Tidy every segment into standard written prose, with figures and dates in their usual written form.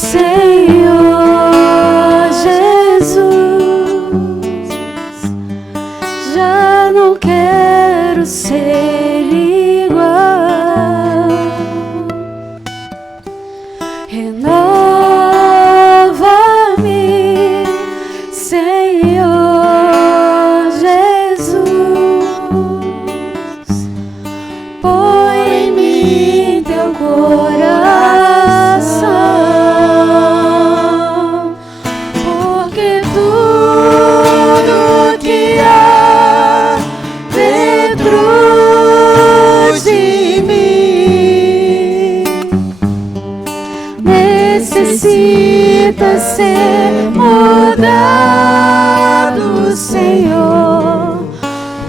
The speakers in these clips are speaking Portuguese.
Senhor Jesus, já não quero ser igual. Renova-me, Senhor Jesus, põe em mim teu coração, porque tudo que há dentro de mim necessita ser mudado, Senhor,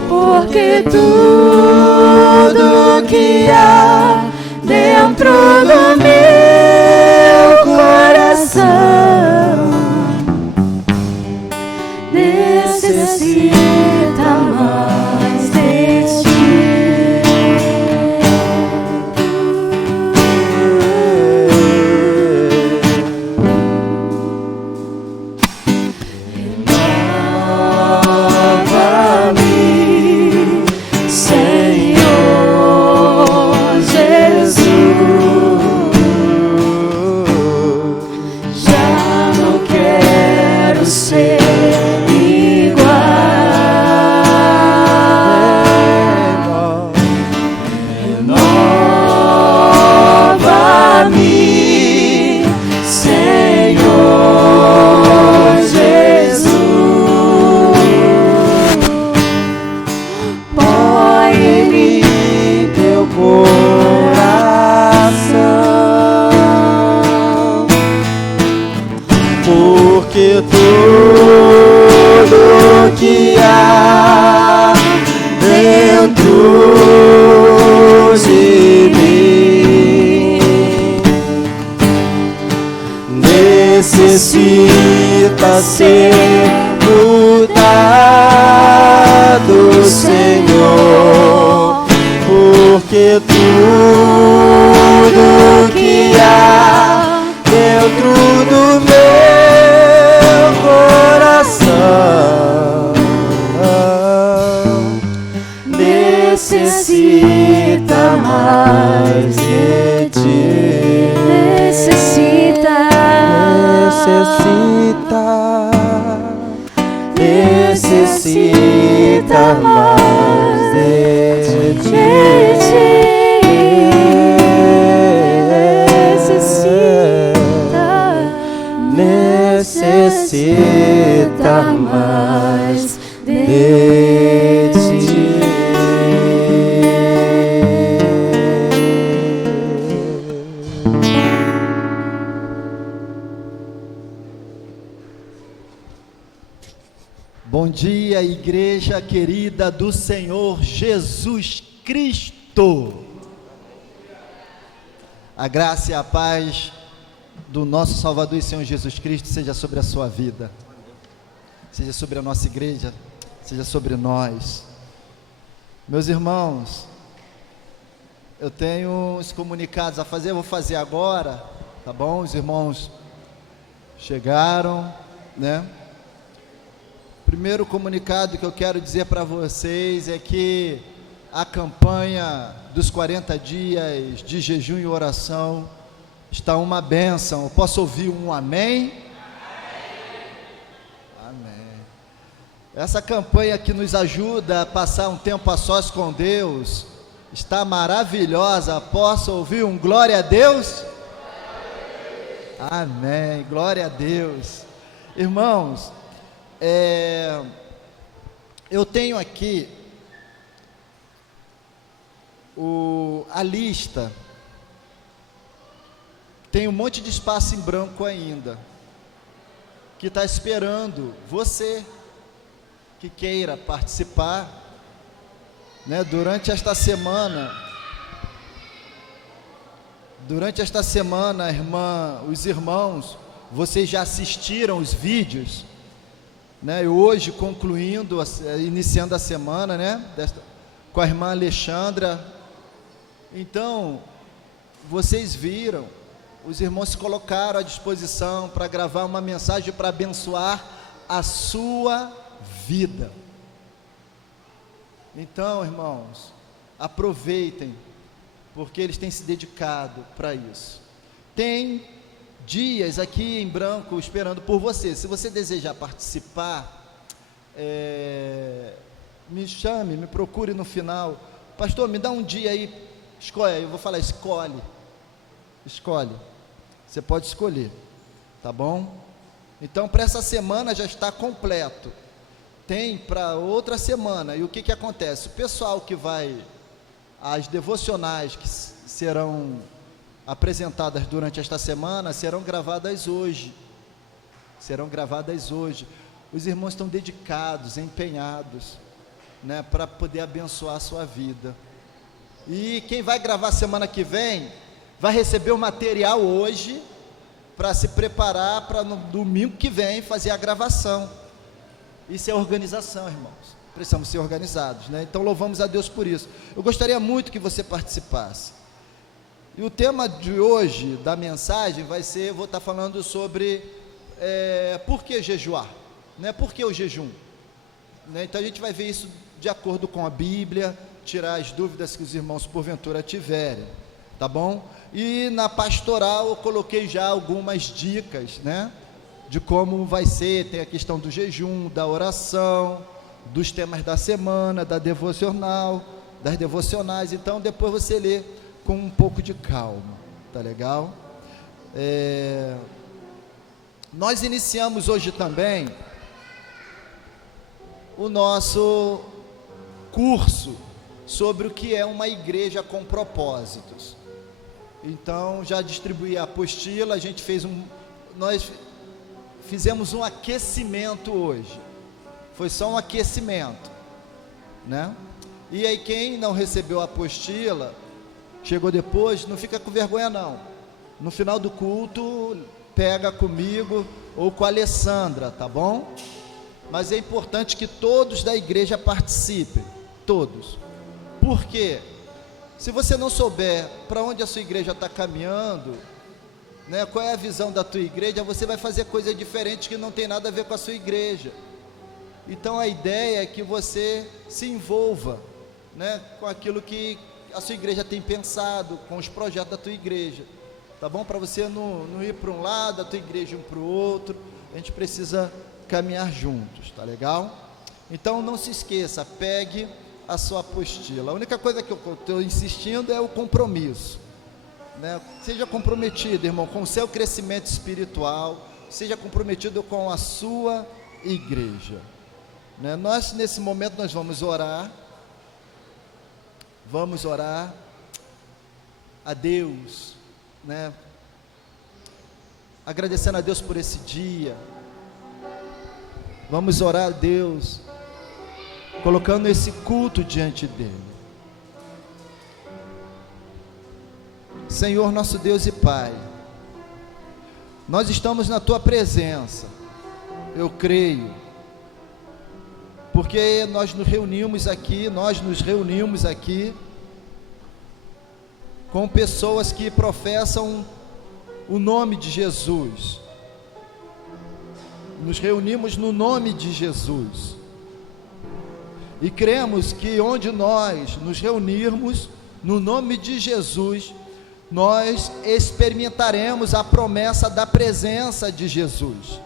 porque tudo que há dentro do meu coração necessita mais de ti. Renova-me, Senhor Jesus, já não quero ser igual. Renova-me, Senhor Jesus, põe em mim teu coração, porque tudo que há dentro de mim necessita ser mudado, Senhor, porque tudo que há dentro do meu coração necessita mais de ti. Necessita mais de ti. Necessita mais de ti. Bom dia, igreja querida do Senhor Jesus Cristo. A graça e a paz do nosso Salvador e Senhor Jesus Cristo seja sobre a sua vida, seja sobre a nossa igreja, seja sobre nós. Meus irmãos, eu tenho uns comunicados a fazer, eu vou fazer agora, tá bom? Os irmãos chegaram, né? Primeiro comunicado que eu quero dizer para vocês é que a campanha dos 40 dias de jejum e oração está uma bênção. Eu posso ouvir um amém? Amém. Essa campanha que nos ajuda a passar um tempo a sós com Deus está maravilhosa. Posso ouvir um glória a Deus? Amém, glória a Deus. Irmãos, eu tenho aqui a lista. Tem um monte de espaço em branco ainda, que está esperando você que queira participar, né? Durante esta semana, os irmãos, vocês já assistiram os vídeos, né? Eu hoje concluindo, iniciando a semana, né? Com a irmã Alexandra. Então, vocês viram os irmãos se colocaram à disposição para gravar uma mensagem para abençoar a sua vida. Então, irmãos, aproveitem, porque eles têm se dedicado para isso. Tem dias aqui em branco esperando por você. Se você desejar participar, me chame, me procure no final. Pastor, me dá um dia aí, escolhe. Eu vou falar, escolhe. Você pode escolher, tá bom? Então, para essa semana já está completo. Tem para outra semana. E o que acontece? O pessoal que vai, as devocionais que serão apresentadas durante esta semana, serão gravadas hoje. Os irmãos estão dedicados, empenhados, né, para poder abençoar a sua vida. E quem vai gravar semana que vem, vai receber o material hoje, para se preparar para no domingo que vem fazer a gravação. Isso é organização, irmãos. Precisamos ser organizados, né? Então louvamos a Deus por isso. Eu gostaria muito que você participasse. E o tema de hoje da mensagem vai ser, vou estar falando sobre por que jejuar, né? Por que o jejum, né? Então a gente vai ver isso de acordo com a Bíblia, tirar as dúvidas que os irmãos porventura tiverem, tá bom? E na pastoral eu coloquei já algumas dicas, né, de como vai ser. Tem a questão do jejum, da oração, dos temas da semana, da devocional, das devocionais. Então depois você lê com um pouco de calma, tá legal? Nós iniciamos hoje também o nosso curso sobre o que é uma igreja com propósitos. Então já distribuí a apostila, nós fizemos um aquecimento hoje, foi só um aquecimento, né? E aí quem não recebeu a apostila, chegou depois, não fica com vergonha não, no final do culto, pega comigo ou com a Alessandra, tá bom? Mas é importante que todos da igreja participem, todos. Por quê? Se você não souber para onde a sua igreja está caminhando, né, qual é a visão da tua igreja, você vai fazer coisa diferente que não tem nada a ver com a sua igreja. Então a ideia é que você se envolva, né, com aquilo que a sua igreja tem pensado, com os projetos da tua igreja, tá bom? Para você não ir para um lado, a tua igreja para o outro. A gente precisa caminhar juntos, tá legal? Então não se esqueça, pegue a sua apostila. A única coisa que eu estou insistindo é o compromisso, né? Seja comprometido, irmão, com o seu crescimento espiritual, seja comprometido com a sua igreja, né? Nós nesse momento nós vamos orar a Deus, né? Agradecendo a Deus por esse dia. Vamos orar a Deus, colocando esse culto diante dele. Senhor nosso Deus e Pai, nós estamos na tua presença, eu creio, porque nós nos reunimos aqui com pessoas que professam o nome de Jesus. Nos reunimos no nome de Jesus. E cremos que onde nós nos reunirmos no nome de Jesus, nós experimentaremos a promessa da presença de Jesus.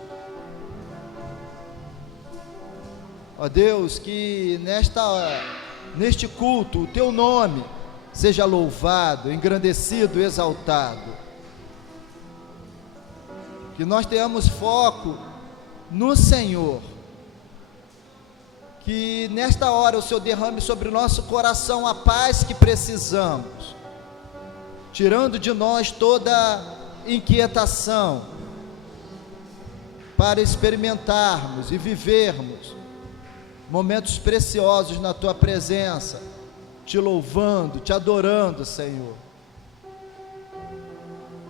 Ó Deus, que neste culto o teu nome seja louvado, engrandecido, exaltado. Que nós tenhamos foco no Senhor. Que nesta hora o Senhor derrame sobre o nosso coração a paz que precisamos, tirando de nós toda inquietação, para experimentarmos e vivermos momentos preciosos na tua presença, te louvando, te adorando, Senhor,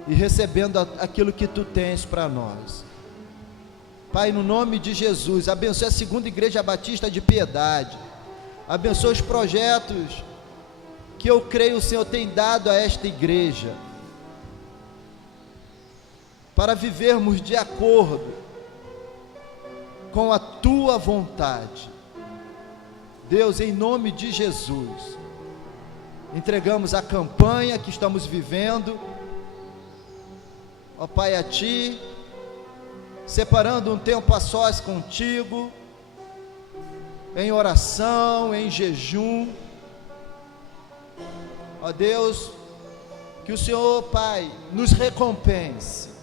e recebendo aquilo que tu tens para nós. Pai, no nome de Jesus, abençoe a Segunda Igreja Batista de Piedade, abençoe os projetos que eu creio o Senhor tem dado a esta igreja, para vivermos de acordo com a tua vontade. Deus, em nome de Jesus, entregamos a campanha que estamos vivendo, ó Pai, a Ti, separando um tempo a sós contigo, em oração, em jejum. Ó Deus, que o Senhor, Pai, nos recompense,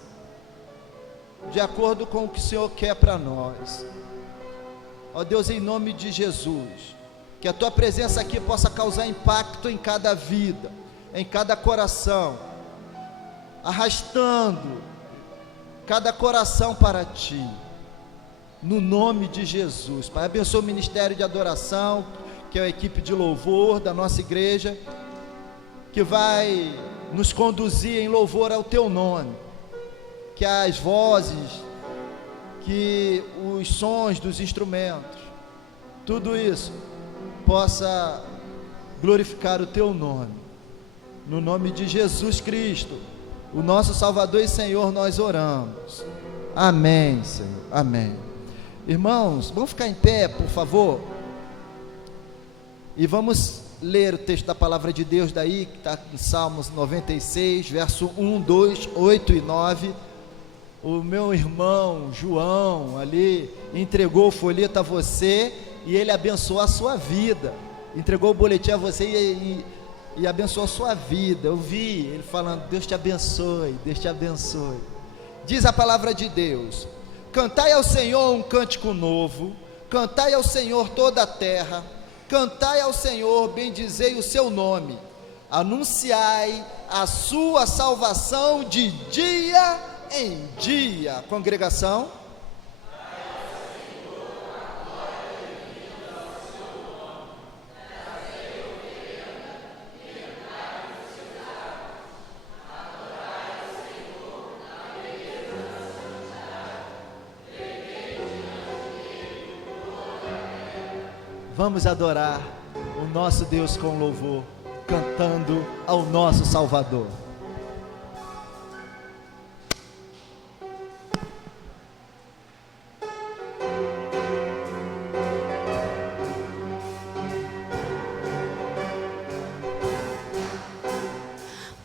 de acordo com o que o Senhor quer para nós. Ó Deus, em nome de Jesus, que a Tua presença aqui possa causar impacto em cada vida, em cada coração, arrastando cada coração para Ti, no nome de Jesus. Pai, abençoa o ministério de adoração, que é a equipe de louvor da nossa igreja, que vai nos conduzir em louvor ao Teu nome, que as vozes, que os sons dos instrumentos, tudo isso possa glorificar o Teu nome, no nome de Jesus Cristo, o nosso Salvador e Senhor, nós oramos. Amém, Senhor, amém. Irmãos, vamos ficar em pé, por favor, e vamos ler o texto da palavra de Deus daí, que está em Salmos 96, verso 1, 2, 8 e 9, o meu irmão João ali, entregou o folheto a você, e ele abençoou a sua vida, entregou o boletim a você e abençoou a sua vida. Eu vi ele falando, Deus te abençoe, Deus te abençoe. Diz a palavra de Deus: cantai ao Senhor um cântico novo, cantai ao Senhor toda a terra, cantai ao Senhor, bendizei o seu nome, anunciai a sua salvação de dia em dia. Congregação, vamos adorar o nosso Deus com louvor, cantando ao nosso Salvador.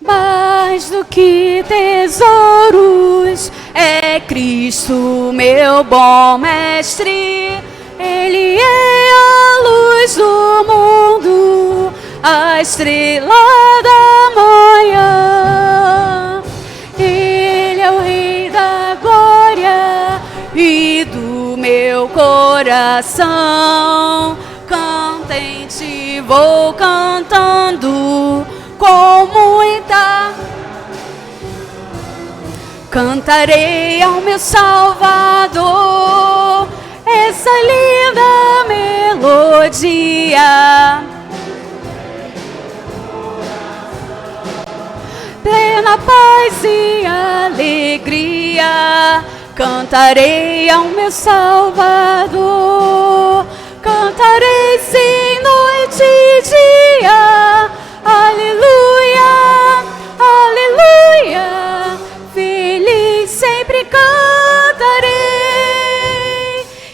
Mais do que tesouros é Cristo, meu bom mestre. Ele é a luz do mundo, a estrela da manhã. Ele é o Rei da glória e do meu coração. Contente vou cantando com muita. Cantarei ao meu Salvador essa linda melodia. Plena paz e alegria, cantarei ao meu Salvador. Cantarei sim, noite e dia. Aleluia, aleluia. Feliz sempre cantarei.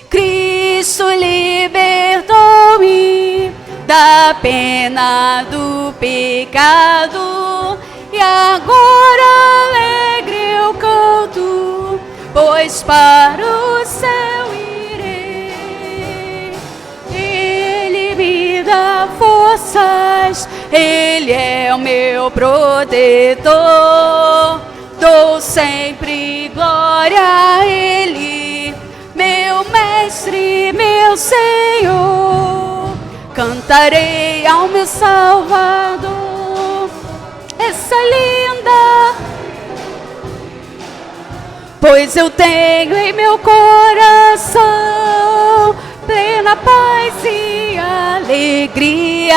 Cristo libertou-me da pena do pecado, e agora alegre eu canto, pois para o céu irei. Ele me dá forças, Ele é o meu protetor. Dou sempre glória a Ele, meu mestre, meu Senhor. Cantarei ao meu Salvador essa linda, pois eu tenho em meu coração plena paz e alegria.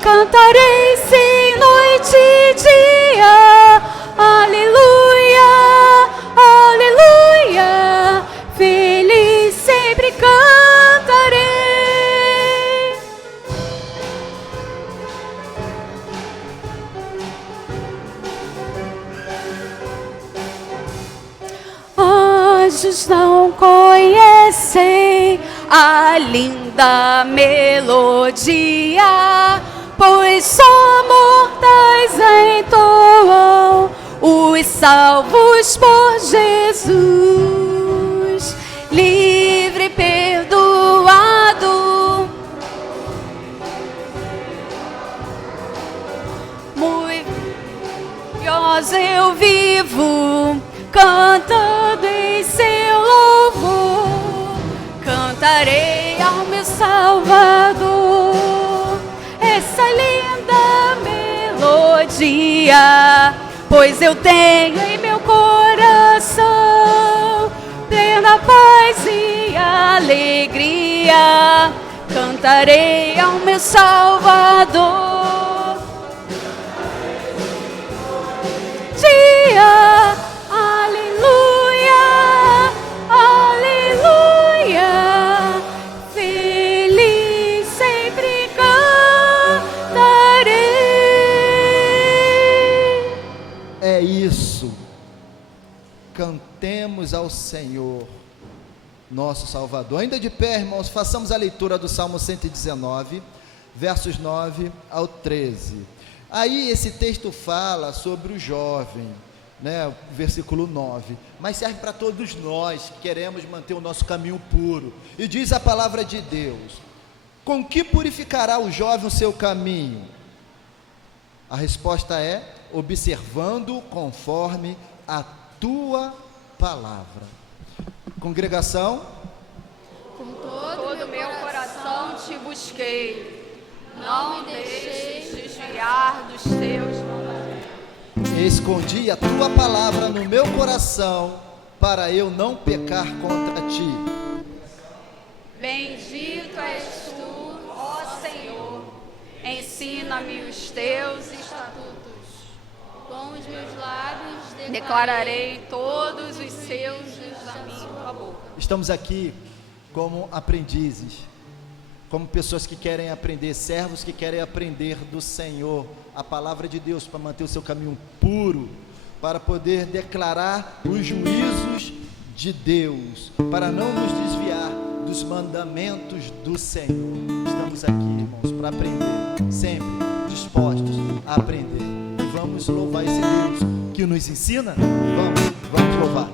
Cantarei sim, noite e dia. Aleluia, aleluia. Feliz sempre cantarei. anjos não conhecem a linda melodia, pois só mortais entoam os salvos por Jesus. Livre, perdoado, muito eu vivo, cantando em seu louvor. Cantarei ao meu Salvador essa linda melodia, pois eu tenho em meu coração plena paz e alegria. Cantarei ao meu Salvador. Dia, aleluia, aleluia, feliz sempre cantarei. É isso. Cantemos ao Senhor, nosso Salvador. Ainda de pé, irmãos, façamos a leitura do Salmo 119, versos 9 ao 13. Aí esse texto fala sobre o jovem, né, o versículo 9, mas serve para todos nós que queremos manter o nosso caminho puro. E diz a palavra de Deus: com que purificará o jovem o seu caminho? A resposta é: observando conforme a tua palavra. Congregação, Com todo o meu coração te busquei, não me deixes desviar dos teus mandamentos. escondi a tua palavra no meu coração, para eu não pecar contra ti. Bendito és tu, ó Senhor, ensina-me os teus estatutos. Com os meus lábios Declararei todos os seus caminhos. Estamos aqui como aprendizes, como pessoas que querem aprender, servos que querem aprender do Senhor a palavra de Deus, para manter o seu caminho puro, para poder declarar os juízos de Deus, para não nos desviar dos mandamentos do Senhor. Estamos aqui, irmãos, para aprender, sempre dispostos a aprender, e vamos louvar esse Deus que nos ensina. Vamos louvar.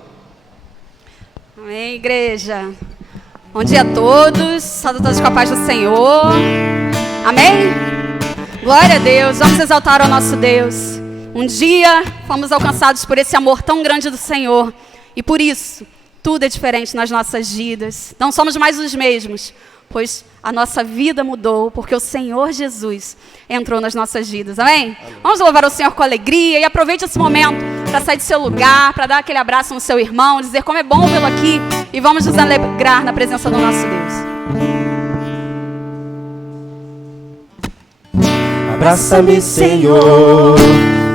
Amém, igreja. Bom dia a todos, saúde a todos com a paz do Senhor. Amém? Glória a Deus, vamos exaltar o nosso Deus. Um dia fomos alcançados por esse amor tão grande do Senhor, e por isso tudo é diferente nas nossas vidas. Não somos mais os mesmos, pois a nossa vida mudou, porque o Senhor Jesus entrou nas nossas vidas. Amém? Vamos louvar o Senhor com alegria, e aproveite esse momento para sair do seu lugar, para dar aquele abraço no seu irmão, dizer como é bom vê-lo aqui, e vamos nos alegrar na presença do nosso Deus. Abraça-me, Senhor,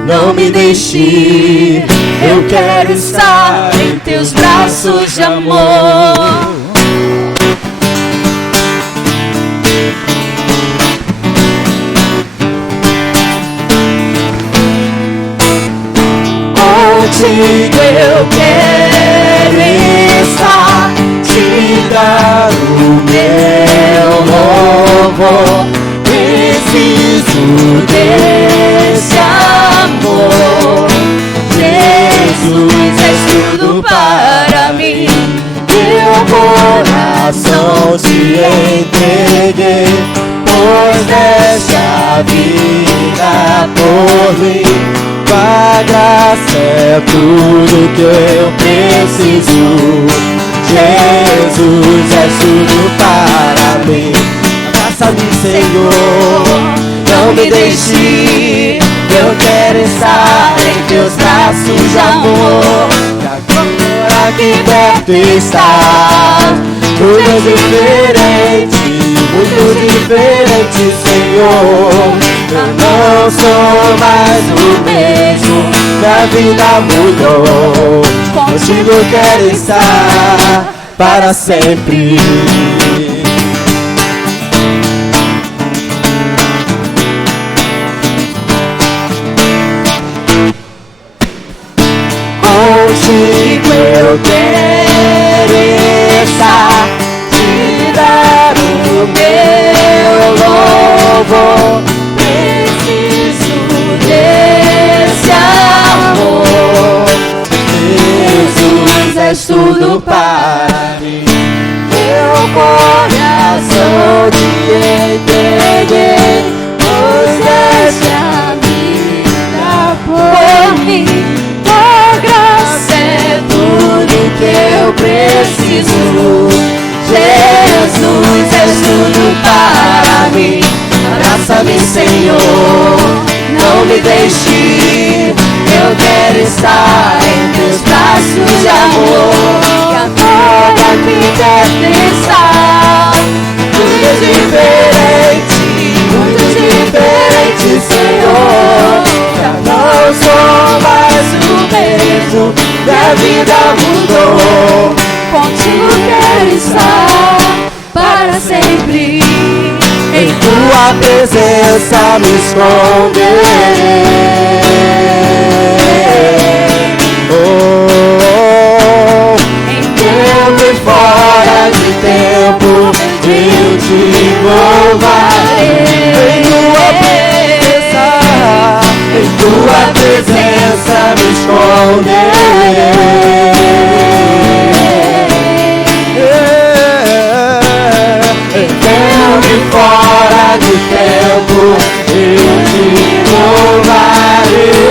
não me deixe ir. Eu quero estar em teus braços de amor. Contigo eu quero estar, te dar o meu louvor. Preciso desse amor. Jesus, és tudo para mim. Meu coração te entreguei, pois deste a vida por mim. Tua graça é tudo que eu preciso. Jesus, és tudo para mim. Abraça-me, Senhor, não me deixe ir. Eu quero estar em teus braços de amor. E agora que perto estás, tudo é diferente, muito diferente, Senhor. Eu não sou mais o mesmo, minha vida mudou. Contigo eu quero estar para sempre. Contigo eu quero tudo para mim. Meu coração te entreguei, pois deste a vida por mim. Tua graça é tudo que eu preciso. Jesus, és tudo para mim. Abraça-me, Senhor, não me deixe ir. Eu quero estar em teus braços de amor, que agora me pertença. Muito diferente, Senhor. Já não sou mais o mesmo, minha vida mudou. Contigo quero estar para sempre. Em tua presença me esconderei. Em tempo e fora de tempo eu te louvarei. Em tua presença me esconderei. Fora de tempo eu te louvarei.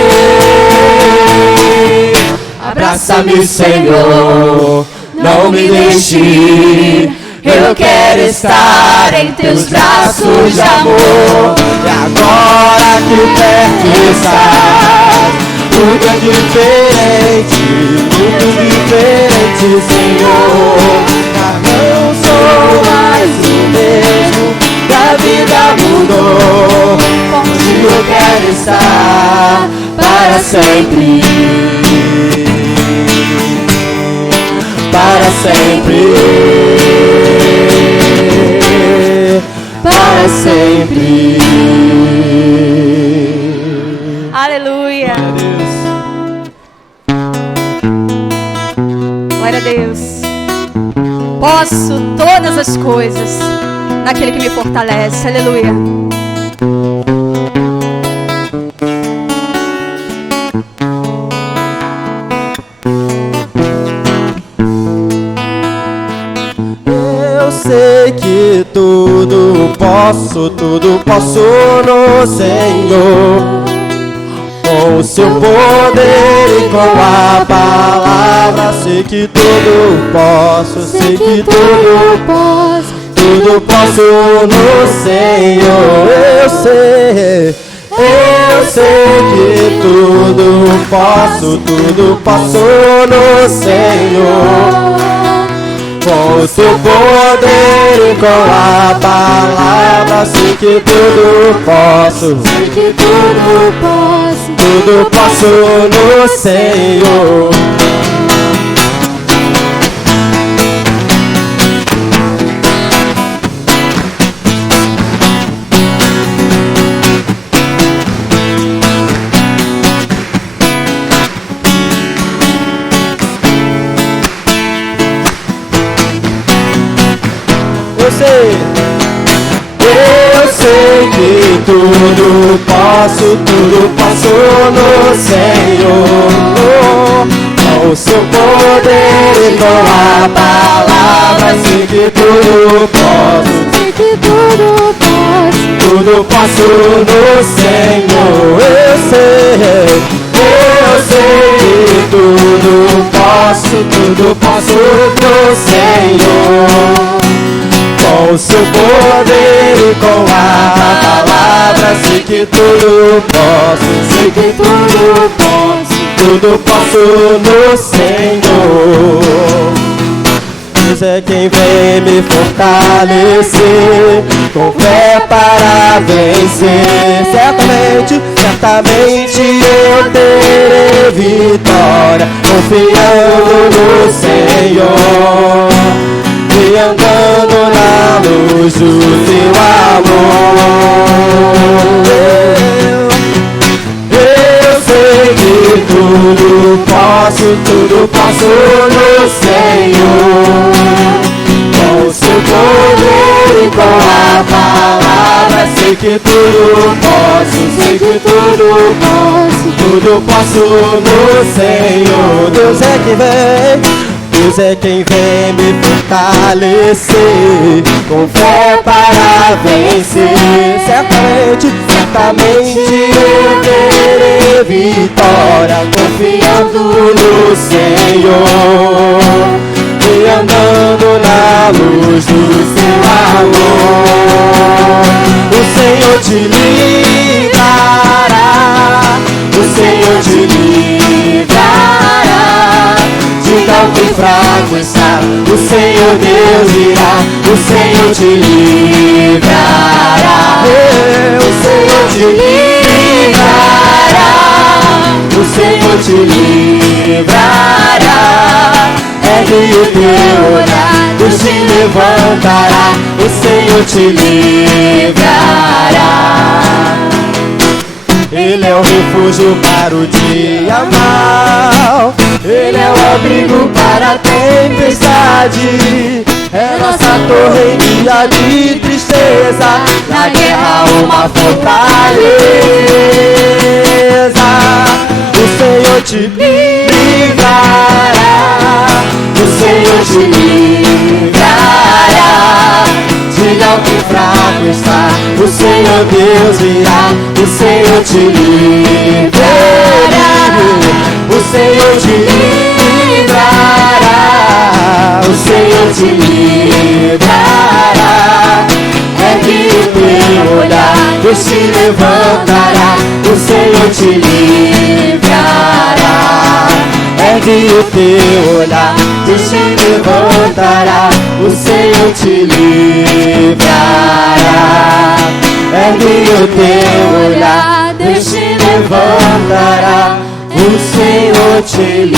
Abraça-me, Senhor, não me deixe ir. Eu quero estar em teus braços de amor. E agora que perto estás, tudo é diferente, Senhor. Já não sou mais o mesmo, a vida mudou. Contigo eu quero estar para sempre. Para sempre. Para sempre. Aleluia. Glória a Deus. Posso todas as coisas naquele que me fortalece. Aleluia. Eu sei que tudo posso no Senhor. Com o seu poder e com a palavra, sei que tudo posso, sei que tudo posso. Tudo posso no Senhor. Eu sei que tudo posso no Senhor. Com o seu poder e com a palavra, sei que tudo posso, sei que tudo posso no Senhor. Eu sei que tudo posso no Senhor. Com o seu poder e com a palavra, sei que tudo posso, tudo posso no Senhor. Eu sei que tudo posso no Senhor. Com o seu poder e com a palavra, sei que tudo posso no Senhor. Deus é quem vem me fortalecer, com fé para vencer. Certamente eu terei vitória, confiando no Senhor e andando na luz do teu amor. Eu sei que tudo posso no Senhor. Com o seu poder e com a palavra, sei que tudo posso no Senhor. Deus é Deus é quem vem me fortalecer, com fé para vencer. Certamente eu terei vitória, confiando no Senhor e andando na luz do seu amor. O Senhor te livrará, o Senhor te livrará. Diga o que fraco está, o Senhor Deus irá, o Senhor te livrará. O Senhor te livrará, o Senhor te livrará. Ergue o teu olhar, Deus te levantará, o Senhor te livrará. Ele é o refúgio para o dia mau, Ele é o abrigo para a tempestade, é nossa torre em dia de tristeza, na guerra uma fortaleza. O Senhor te livrará, o Senhor te livrará. Diga o que fraco está, o Senhor Deus irá, o Senhor te livrará. O Senhor te livrará, o Senhor te livrará. Ergue o teu olhar, Deus te levantará, o Senhor te livrará. Ergue o teu olhar, Deus te levantará, o Senhor te livrará. Ergue o teu olhar, Deus te levantará, o Senhor te livrará.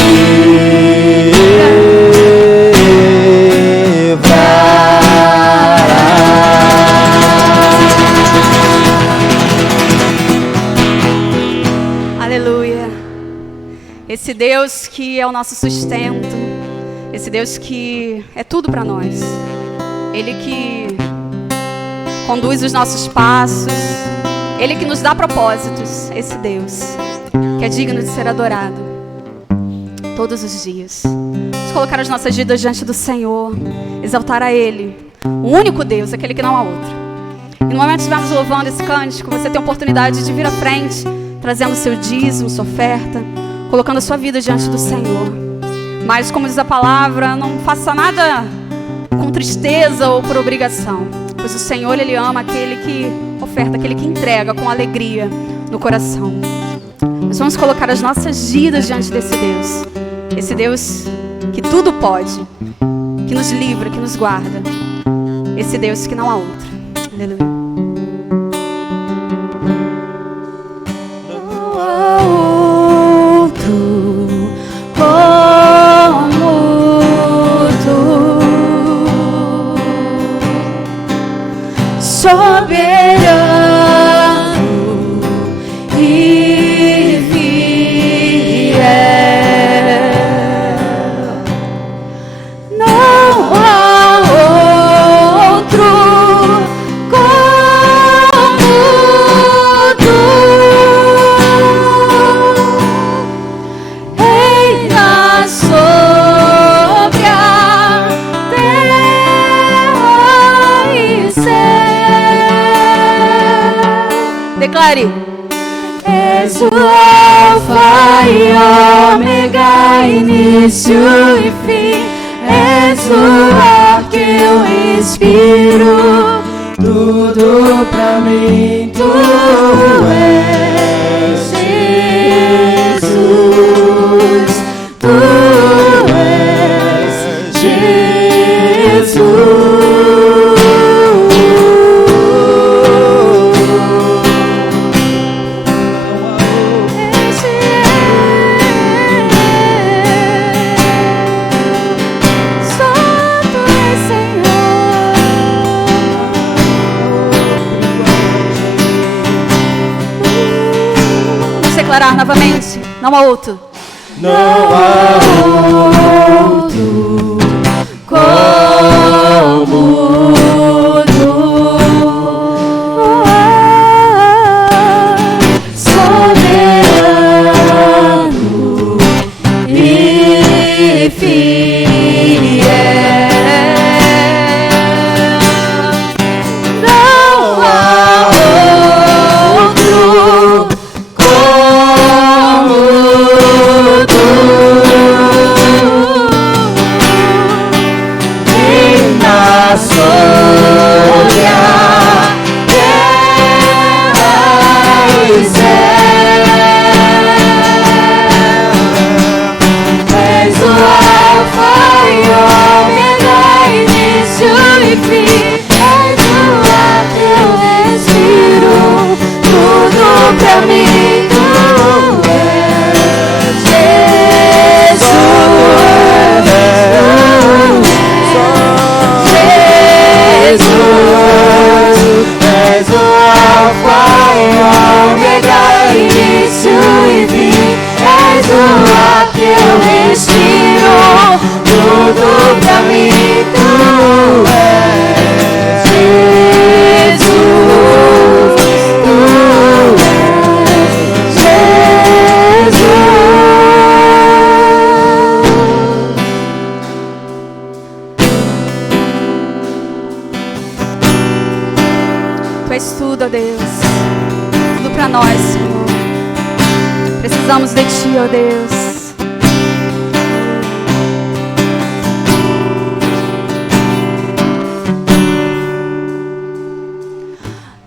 Aleluia. Esse Deus que é o nosso sustento, esse Deus que é tudo para nós, Ele que conduz os nossos passos, Ele que nos dá propósitos, esse Deus que é digno de ser adorado todos os dias. Vamos colocar as nossas vidas diante do Senhor, exaltar a Ele, o único Deus, aquele que não há outro. E no momento que estivermos louvando esse cântico, você tem a oportunidade de vir à frente, trazendo o seu dízimo, sua oferta, colocando a sua vida diante do Senhor. Mas, como diz a palavra, não faça nada com tristeza ou por obrigação, pois o Senhor, Ele ama aquele que oferta, aquele que entrega com alegria no coração. Nós vamos colocar as nossas vidas diante desse Deus, esse Deus que tudo pode, que nos livra, que nos guarda, esse Deus que não há outro. Aleluia. Não há outro como tu, soberano e fiel. Não há outro como tu, reina sobre a terra e céu. Declare. És o Alfa e Ômega, início e fim. És o ar que eu respiro, tudo pra mim. Tu és Jesus, tu és Jesus. Declarar novamente, não há outro. Não há outro como tu, soberano e fiel. precisamos de Ti, ó Deus.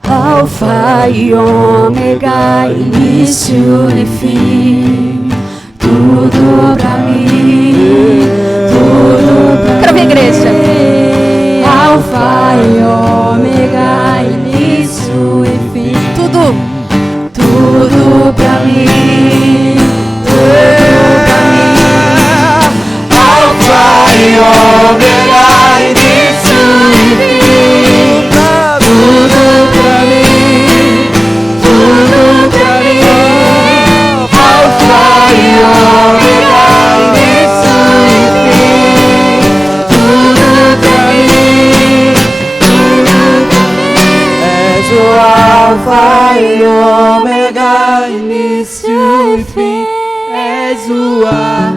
Alfa e Ômega, início e fim, tudo pra mim, tudo pra mim. Quero ver a igreja. Alfa e Ômega, início e fim, tudo pra mim, tudo pra mim. Alfa e Ômega, início e fim, tudo pra mim, tudo pra mim. Alfa e Ômega, início e fim, tudo pra mim, tudo pra mim. És o Alfa e Ômega, início e fim. És o ar.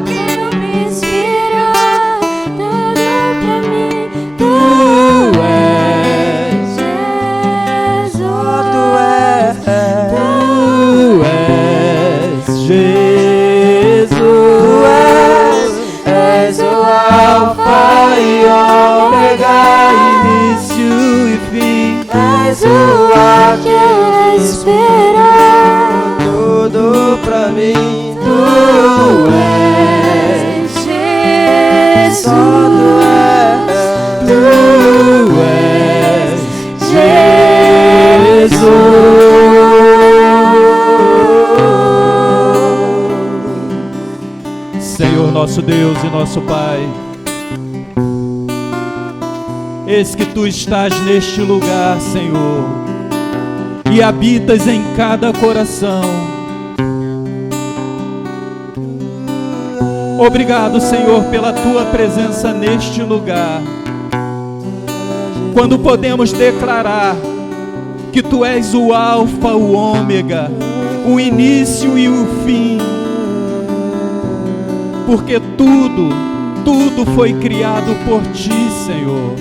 Tudo pra mim, Tu és Jesus, Tu és Jesus. Senhor nosso Deus e nosso Pai, eis que Tu estás neste lugar, Senhor, e habitas em cada coração. Obrigado, Senhor, pela Tua presença neste lugar. Quando podemos declarar que Tu és o Alfa, o Ômega, o início e o fim, porque tudo foi criado por Ti, Senhor.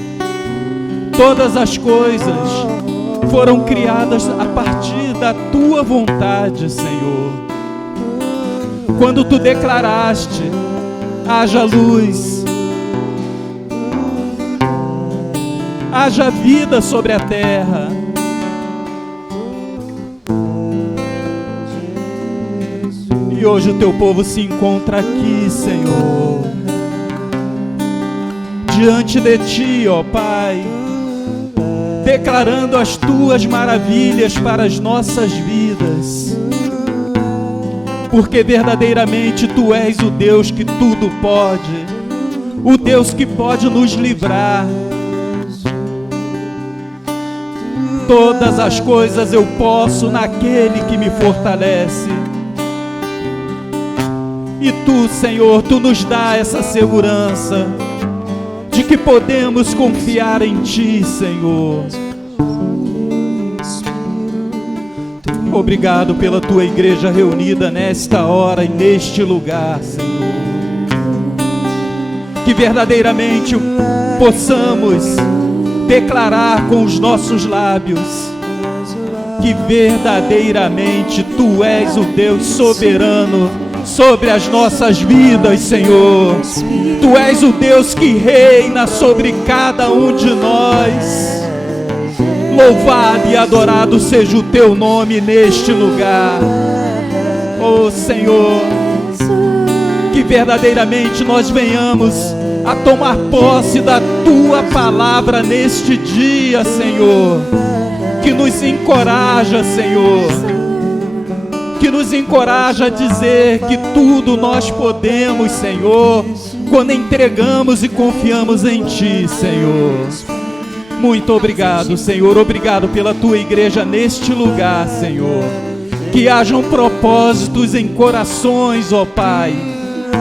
Todas as coisas foram criadas a partir da Tua vontade, Senhor. Quando Tu declaraste, haja luz, haja vida sobre a terra. E hoje o Teu povo se encontra aqui, Senhor, diante de Ti, ó Pai, declarando as Tuas maravilhas para as nossas vidas, porque verdadeiramente Tu és o Deus que tudo pode, o Deus que pode nos livrar. Todas as coisas eu posso naquele que me fortalece. E Tu, Senhor, Tu nos dá essa segurança de que podemos confiar em Ti, Senhor. Obrigado pela Tua igreja reunida nesta hora e neste lugar, Senhor. Que verdadeiramente possamos declarar com os nossos lábios que verdadeiramente Tu és o Deus soberano sobre as nossas vidas, Senhor. Tu és o Deus que reina sobre cada um de nós. Louvado e adorado seja o Teu nome neste lugar. Oh Senhor, que verdadeiramente nós venhamos a tomar posse da Tua palavra neste dia, Senhor, que nos encoraja, Senhor, que nos encoraja a dizer que tudo nós podemos, Senhor, quando entregamos e confiamos em Ti, Senhor. Muito obrigado, Senhor, obrigado pela Tua igreja neste lugar, Senhor. Que hajam propósitos em corações, ó Pai,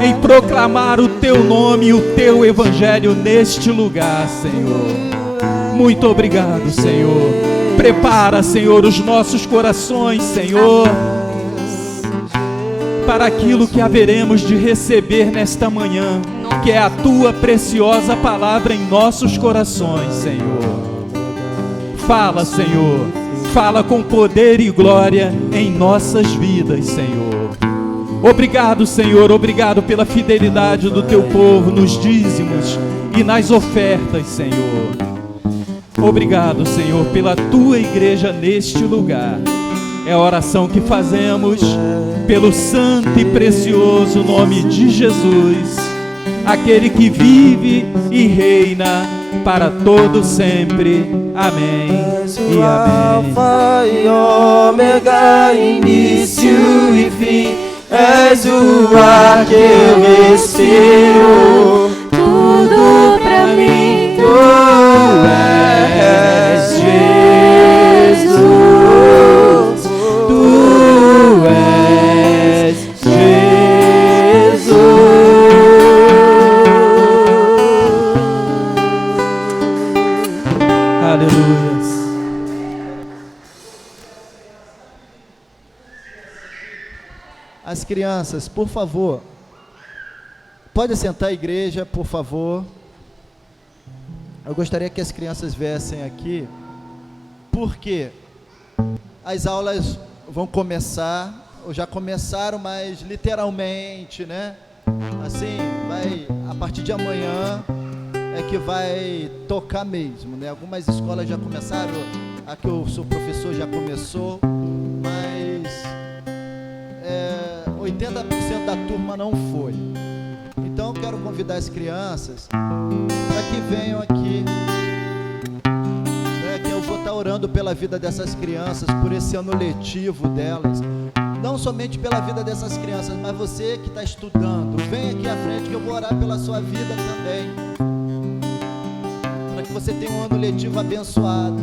em proclamar o Teu nome e o Teu evangelho neste lugar, Senhor. Muito obrigado, Senhor. Prepara, Senhor, os nossos corações, Senhor, para aquilo que haveremos de receber nesta manhã, que é a Tua preciosa palavra em nossos corações, Senhor. Fala, Senhor, fala com poder e glória em nossas vidas, Senhor. Obrigado, Senhor, obrigado pela fidelidade do teu povo nos dízimos e nas ofertas, Senhor. Obrigado, Senhor, pela tua igreja neste lugar. É a oração que fazemos pelo santo e precioso nome de Jesus, aquele que vive e reina para todo sempre. Amém e amém. Alfa e Ômega, início e fim, és o ar que eu respiro, tudo pra mim, tu és Jesus, tu és Jesus. Aleluia. As crianças, por favor, pode sentar, igreja, por favor. Eu gostaria que as crianças viessem aqui, porque as aulas vão começar, ou já começaram, mas literalmente, né? Assim, a partir de amanhã é que vai tocar mesmo, né? Algumas escolas já começaram, a que eu sou professor já começou, mas 80% da turma não foi. Então eu quero convidar as crianças para que venham aqui, né, que eu vou estar orando pela vida dessas crianças, por esse ano letivo delas, não somente pela vida dessas crianças, mas você que está estudando, vem aqui à frente que eu vou orar pela sua vida também, para que você tenha um ano letivo abençoado.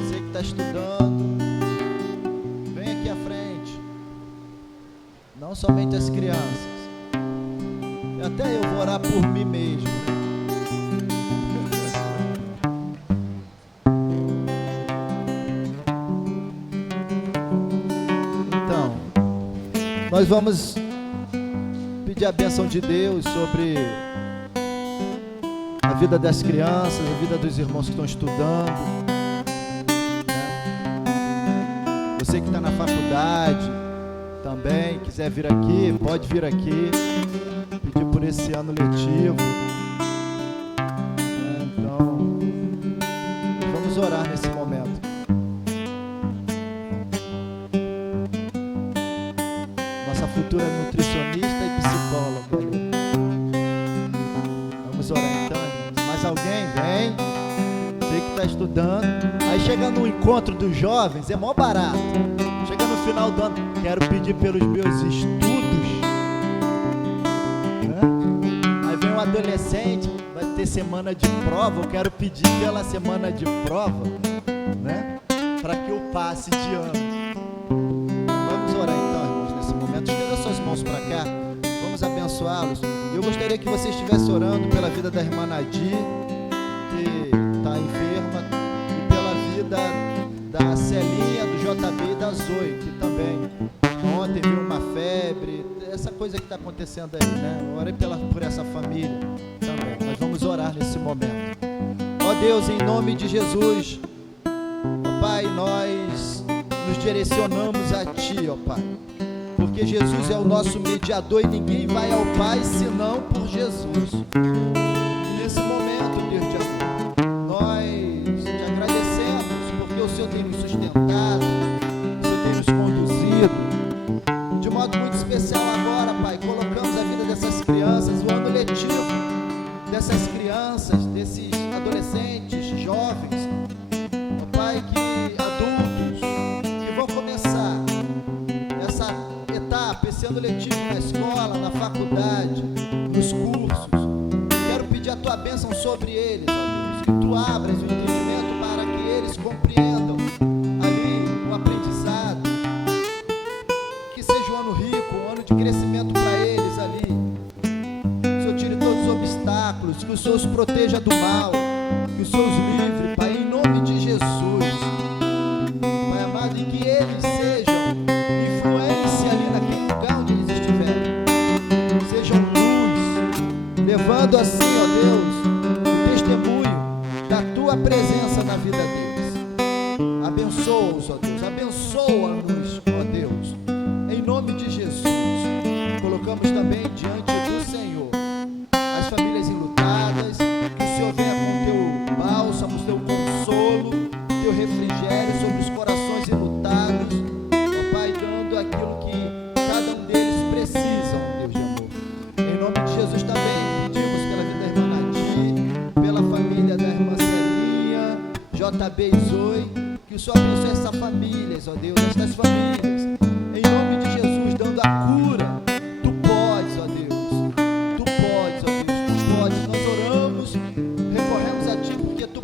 Você que está estudando, vem aqui à frente, não somente as crianças. Até eu vou orar por mim mesmo. Então, nós vamos pedir a bênção de Deus sobre a vida das crianças, a vida dos irmãos que estão estudando, né? Você que está na faculdade também, quiser vir aqui, pode vir aqui. Pedir por esse ano letivo. Então, vamos orar nesse momento. Nossa futura nutricionista e psicóloga. Vamos orar então, irmãos. Mais alguém? Vem. Você que está estudando. Aí chega no encontro dos jovens, é mó barato. Chega no final do ano, quero pedir pelos meus estudos. Adolescente, vai ter semana de prova, eu quero pedir pela semana de prova, né, para que eu passe de ano. Vamos orar então, irmãos, nesse momento. Estenda suas mãos para cá, vamos abençoá-los. Eu gostaria que você estivesse orando pela vida da irmã Nadir, que está enferma, e pela vida da Celinha, do JB e da Zoe, que também ontem viu uma febre, essa coisa que está acontecendo aí, né? Ore por essa família também. Nós vamos orar nesse momento. Ó Deus, em nome de Jesus, ó Pai, nós nos direcionamos a Ti, ó Pai, porque Jesus é o nosso mediador e ninguém vai ao Pai senão por Jesus. E nesse momento, Deus de amor, nós te agradecemos porque o Senhor tem nos sustentado, o Senhor tem nos conduzido. De modo muito especial agora, Pai, colocamos a vida dessas crianças, o ano letivo dessas crianças, desses adolescentes, jovens, ó Pai, que adultos que vão começar essa etapa, esse ano letivo na escola, na faculdade, nos cursos. Quero pedir a Tua bênção sobre eles, ó Deus, que Tu abras o entendimento para que eles compreendam ali o aprendizado, que seja um ano rico, um ano de crescimento para eles ali. Que o Senhor tire todos os obstáculos, que o Senhor os proteja do mal, que o Senhor os livre, Pai, em nome de Jesus. Pai amado, e que eles sejam influência ali naquele lugar onde eles estiverem, sejam luz, levando assim, ó Deus, o testemunho da Tua presença na vida deles. Abençoa-os, ó Deus, abençoa-nos, ó Deus, em nome de abençoe, que o Senhor abençoe essa família, ó Deus, estas famílias, em nome de Jesus, dando a cura. Tu podes, ó Deus, Tu podes, ó Deus, Tu podes. Nós oramos, recorremos a Ti porque Tu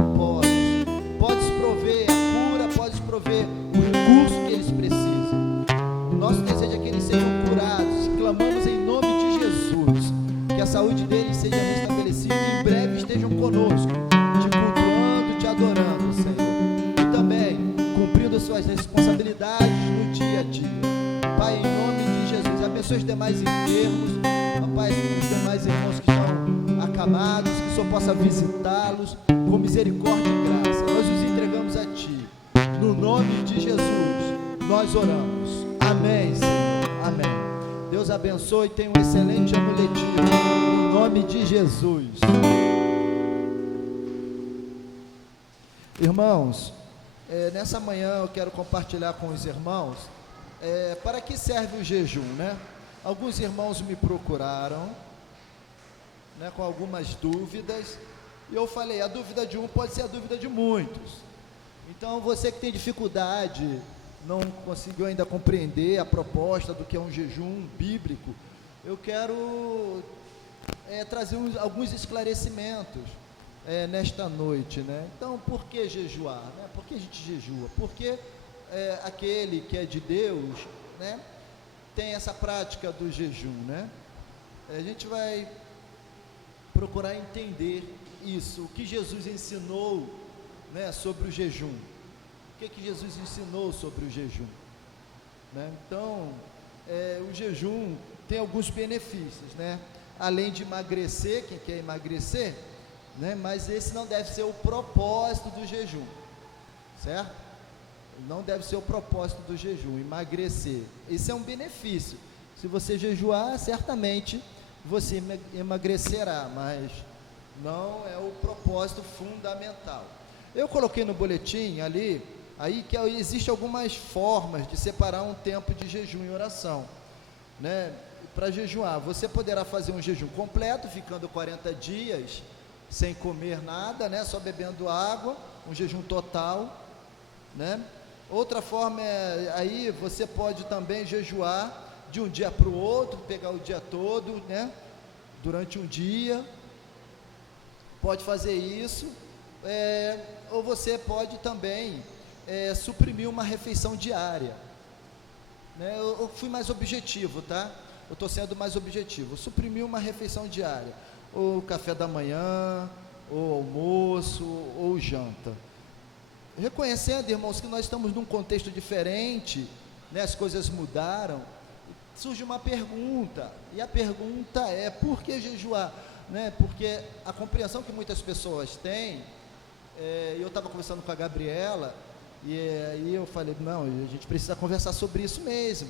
podes prover a cura, podes prover o recurso que eles precisam. O nosso desejo é que eles sejam curados. Clamamos em nome de Jesus, que a saúde deles seja restabelecida e em breve estejam conosco, Te cultuando, Te adorando, Senhor, e também cumprindo suas responsabilidades no dia a dia. Pai, em nome de Jesus, abençoe os demais enfermos, Pai, os demais irmãos que estão acamados, que o Senhor possa visitá-los com misericórdia e graça. Nós os entregamos a Ti, no nome de Jesus, nós oramos. Amém, Senhor, amém. Deus abençoe e tenha um excelente ano letivo, no nome de Jesus. Irmãos, nessa manhã eu quero compartilhar com os irmãos para que serve o jejum, né? Alguns irmãos me procuraram, né, com algumas dúvidas, e eu falei, a dúvida de um pode ser a dúvida de muitos. Então você que tem dificuldade, não conseguiu ainda compreender a proposta do que é um jejum bíblico, eu quero trazer alguns esclarecimentos nesta noite, né? Então, por que jejuar, né? Por que a gente jejua? Porque aquele que é de Deus, né, tem essa prática do jejum, né? A gente vai procurar entender isso, o que Jesus ensinou, né, sobre o jejum. O que Jesus ensinou sobre o jejum, né? Então, o jejum tem alguns benefícios, né? Além de emagrecer, quem quer emagrecer, né? Mas esse não deve ser o propósito do jejum, certo? Não deve ser o propósito do jejum, emagrecer. Esse é um benefício. Se você jejuar, certamente você emagrecerá, mas não é o propósito fundamental. Eu coloquei no boletim ali, aí que existem algumas formas de separar um tempo de jejum e oração, né? Para jejuar, você poderá fazer um jejum completo, ficando 40 dias sem comer nada, né? Só bebendo água, um jejum total, né? Outra forma aí você pode também jejuar de um dia para o outro, pegar o dia todo, né? Durante um dia, pode fazer isso, ou você pode também suprimir uma refeição diária, né? Eu fui mais objetivo, tá? Eu estou sendo mais objetivo, suprimir uma refeição diária, ou café da manhã, ou almoço, ou janta. Reconhecendo, irmãos, que nós estamos num contexto diferente, né? As coisas mudaram, surge uma pergunta, e a pergunta é, por que jejuar? Né? Porque a compreensão que muitas pessoas têm, eu estava conversando com a Gabriela, e aí eu falei, não, a gente precisa conversar sobre isso mesmo,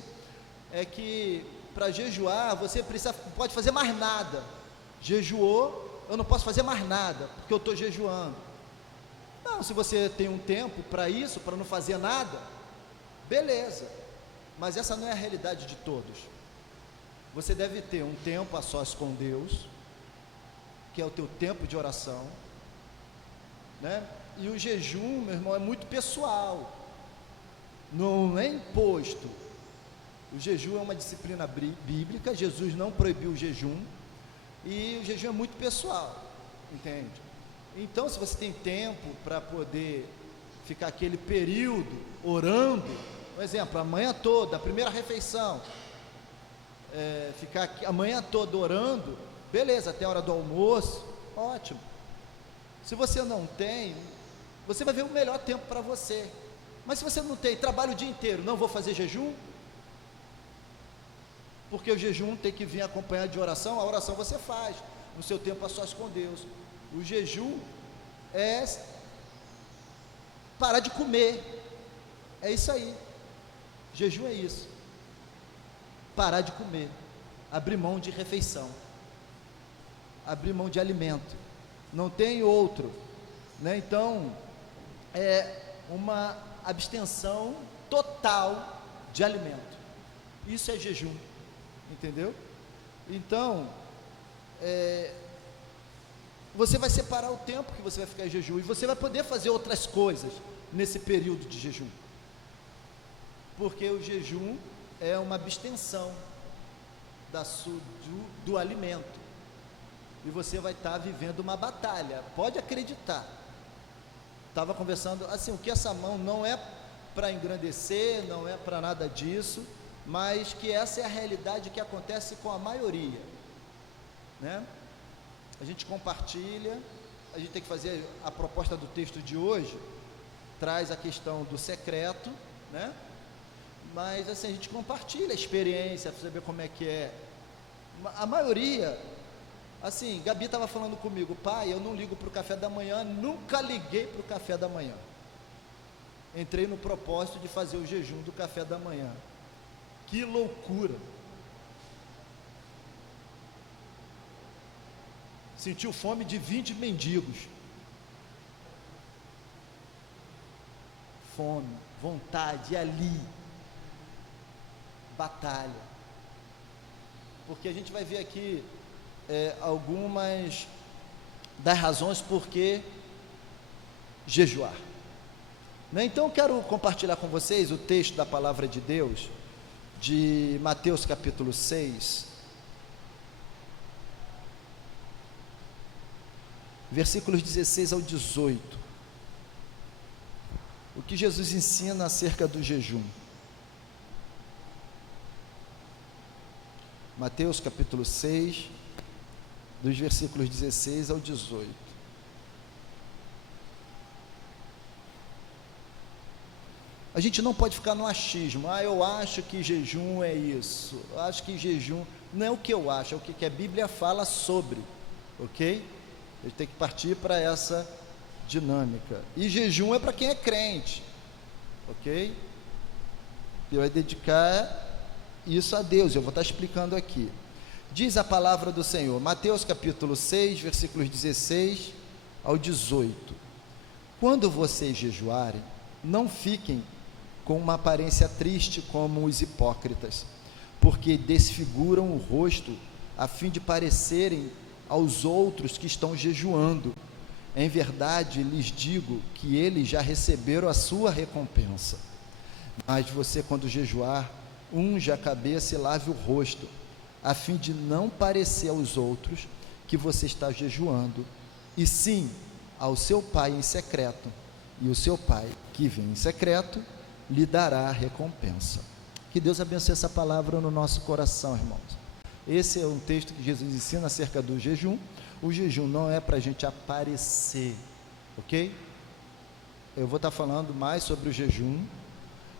é que para jejuar, você pode fazer mais nada. Jejuou, eu não posso fazer mais nada, porque eu estou jejuando. Não, se você tem um tempo para isso, para não fazer nada, beleza, mas essa não é a realidade de todos. Você deve ter um tempo a sós com Deus, que é o teu tempo de oração, né? E o jejum, meu irmão, é muito pessoal, não é imposto. O jejum é uma disciplina bíblica, Jesus não proibiu o jejum, e o jejum é muito pessoal, entende? Então, se você tem tempo para poder ficar aquele período orando, por exemplo, a manhã toda, a primeira refeição, ficar a manhã toda orando, beleza, até a hora do almoço, ótimo. Se você não tem, você vai ver o melhor tempo para você. Mas se você não tem, trabalho o dia inteiro, não vou fazer jejum, porque o jejum tem que vir acompanhado de oração. A oração você faz no seu tempo a sós com Deus. O jejum é parar de comer, é isso aí. Jejum é isso, parar de comer, abrir mão de refeição, abrir mão de alimento, não tem outro, né? Então, é uma abstenção total de alimento, isso é jejum, entendeu? Então, você vai separar o tempo que você vai ficar em jejum, e você vai poder fazer outras coisas nesse período de jejum, porque o jejum é uma abstenção do alimento, e você vai estar vivendo uma batalha, pode acreditar. Estava conversando assim, o que essa mão não é para engrandecer, não é para nada disso, mas que essa é a realidade que acontece com a maioria, né? A gente compartilha, a gente tem que fazer a proposta do texto de hoje, traz a questão do secreto, né? Mas assim, a gente compartilha a experiência, para saber como é que é. A maioria, assim, Gabi estava falando comigo, pai, eu não ligo para o café da manhã, nunca liguei para o café da manhã. Entrei no propósito de fazer o jejum do café da manhã. Que loucura! Sentiu fome de 20 mendigos. Fome, vontade, ali. Batalha. Porque a gente vai ver aqui algumas das razões por que jejuar. Né? Então eu quero compartilhar com vocês o texto da palavra de Deus, de Mateus capítulo 6, versículos 16 ao 18, o que Jesus ensina acerca do jejum. Mateus capítulo 6, dos versículos 16 ao 18. A gente não pode ficar no achismo, eu acho que jejum é isso, eu acho que jejum, não é o que eu acho, é o que a Bíblia fala sobre, ok? A gente tem que partir para essa dinâmica, e jejum é para quem é crente, ok? E vai dedicar isso a Deus, eu vou estar explicando aqui. Diz a palavra do Senhor, Mateus capítulo 6, versículos 16 ao 18. Quando vocês jejuarem, não fiquem com uma aparência triste como os hipócritas, porque desfiguram o rosto a fim de parecerem aos outros que estão jejuando. Em verdade lhes digo que eles já receberam a sua recompensa. Mas você, quando jejuar, unja a cabeça e lave o rosto, a fim de não parecer aos outros que você está jejuando, e sim ao seu Pai em secreto, e o seu Pai que vem em secreto lhe dará a recompensa. Que Deus abençoe essa palavra no nosso coração, irmãos. Esse é um texto que Jesus ensina acerca do jejum. O jejum não é para a gente aparecer, ok? Eu vou estar falando mais sobre o jejum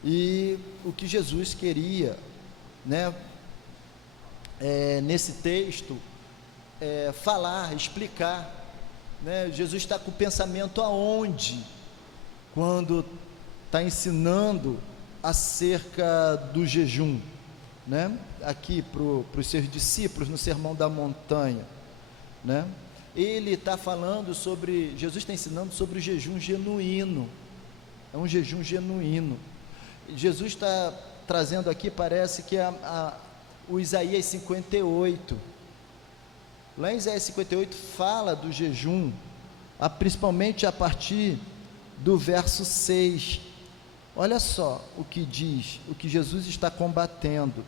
e o que Jesus queria, né, nesse texto, falar, explicar, né? Jesus está com o pensamento aonde? Quando está ensinando acerca do jejum, né? Aqui para os seus discípulos no Sermão da Montanha, né? Ele está falando sobre, Jesus está ensinando sobre o jejum genuíno, é um jejum genuíno. Jesus está trazendo aqui, parece que o Isaías 58, lá em Isaías 58 fala do jejum, principalmente a partir do verso 6, olha só o que diz, o que Jesus está combatendo.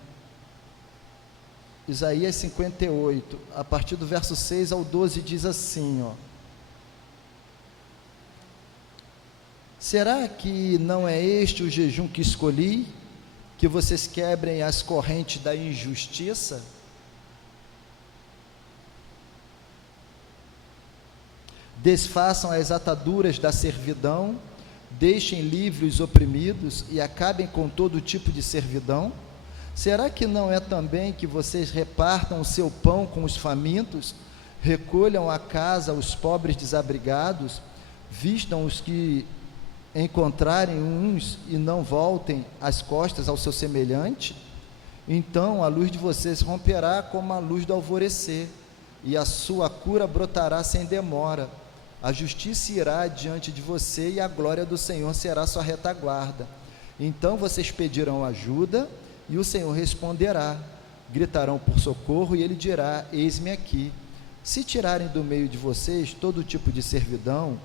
Isaías 58, a partir do verso 6 ao 12, diz assim, ó: será que não é este o jejum que escolhi, que vocês quebrem as correntes da injustiça? Desfaçam as ataduras da servidão, deixem livres os oprimidos e acabem com todo tipo de servidão? Será que não é também que vocês repartam o seu pão com os famintos, recolham a casa os pobres desabrigados, vistam os que encontrarem uns e não voltem as costas ao seu semelhante? Então a luz de vocês romperá como a luz do alvorecer, e a sua cura brotará sem demora. A justiça irá diante de você e a glória do Senhor será sua retaguarda. Então vocês pedirão ajuda e o Senhor responderá, gritarão por socorro e Ele dirá: eis-me aqui. Se tirarem do meio de vocês todo tipo de servidão,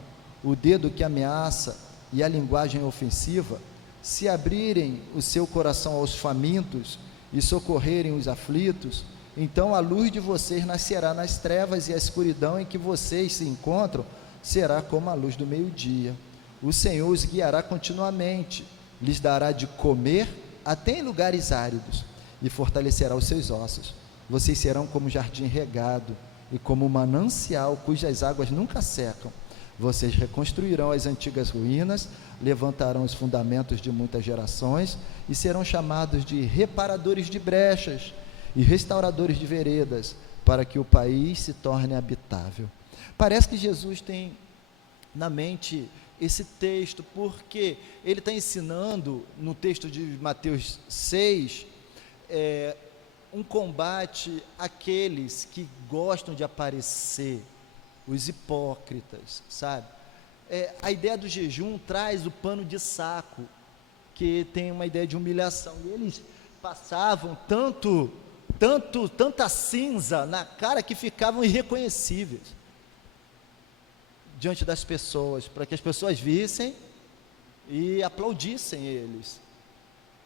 o dedo que ameaça e a linguagem ofensiva, se abrirem o seu coração aos famintos e socorrerem os aflitos, então a luz de vocês nascerá nas trevas, e a escuridão em que vocês se encontram será como a luz do meio-dia. O Senhor os guiará continuamente, lhes dará de comer até em lugares áridos, e fortalecerá os seus ossos. Vocês serão como jardim regado e como um manancial cujas águas nunca secam. Vocês reconstruirão as antigas ruínas, levantarão os fundamentos de muitas gerações e serão chamados de reparadores de brechas e restauradores de veredas, para que o país se torne habitável. Parece que Jesus tem na mente esse texto, porque ele está ensinando no texto de Mateus 6, um combate àqueles que gostam de aparecer, os hipócritas, sabe? A ideia do jejum traz o pano de saco, que tem uma ideia de humilhação, e eles passavam tanta cinza na cara que ficavam irreconhecíveis diante das pessoas, para que as pessoas vissem e aplaudissem eles,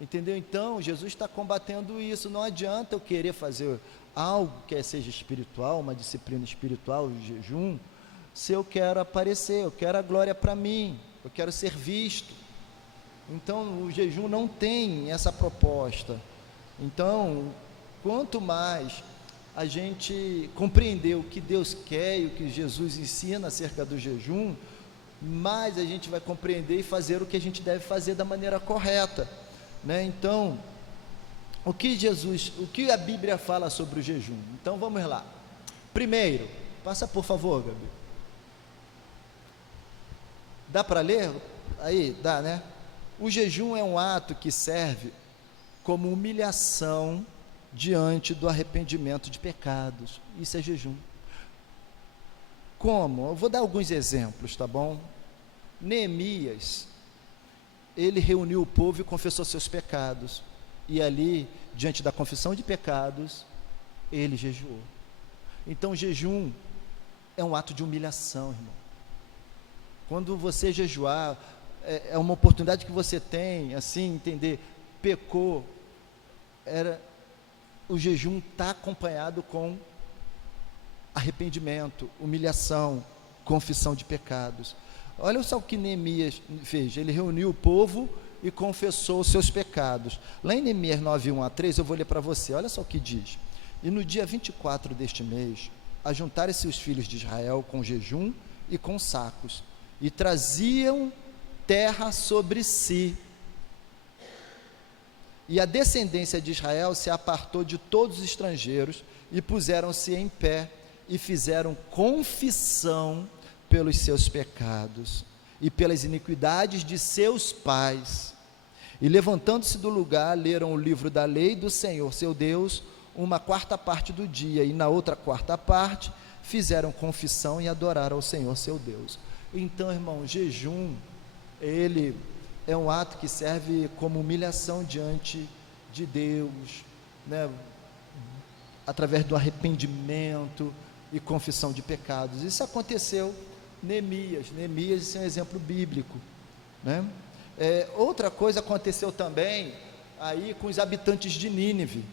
entendeu? Então Jesus está combatendo isso. Não adianta eu querer fazer algo que seja espiritual, uma disciplina espiritual, o jejum, se eu quero aparecer, eu quero a glória para mim, eu quero ser visto. Então o jejum não tem essa proposta. Então, quanto mais a gente compreender o que Deus quer e o que Jesus ensina acerca do jejum, mais a gente vai compreender e fazer o que a gente deve fazer da maneira correta, né? Então, o que a Bíblia fala sobre o jejum? Então vamos lá. Primeiro, passa por favor, Gabi. Dá para ler? Aí, dá, né? O jejum é um ato que serve como humilhação diante do arrependimento de pecados. Isso é jejum. Como? Eu vou dar alguns exemplos, tá bom? Neemias, ele reuniu o povo e confessou seus pecados, e ali, diante da confissão de pecados, ele jejuou. Então jejum é um ato de humilhação, irmão. Quando você jejuar, é uma oportunidade que você tem, assim, entender, pecou, o jejum está acompanhado com arrependimento, humilhação, confissão de pecados. Olha só o que Neemias fez, ele reuniu o povo e confessou os seus pecados. Lá em Neemias 9, 1-3, eu vou ler para você, olha só o que diz: e no dia 24 deste mês, ajuntaram-se os filhos de Israel com jejum e com sacos, e traziam terra sobre si, e a descendência de Israel se apartou de todos os estrangeiros, e puseram-se em pé, e fizeram confissão pelos seus pecados, e pelas iniquidades de seus pais, e levantando-se do lugar, leram o livro da lei do Senhor, seu Deus, uma quarta parte do dia, e na outra quarta parte, fizeram confissão e adoraram ao Senhor, seu Deus. Então, irmão, jejum, ele é um ato que serve como humilhação diante de Deus, né? Através do arrependimento e confissão de pecados. Isso aconteceu Neemias, isso é um exemplo bíblico, né? Outra coisa aconteceu também aí com os habitantes de Nínive.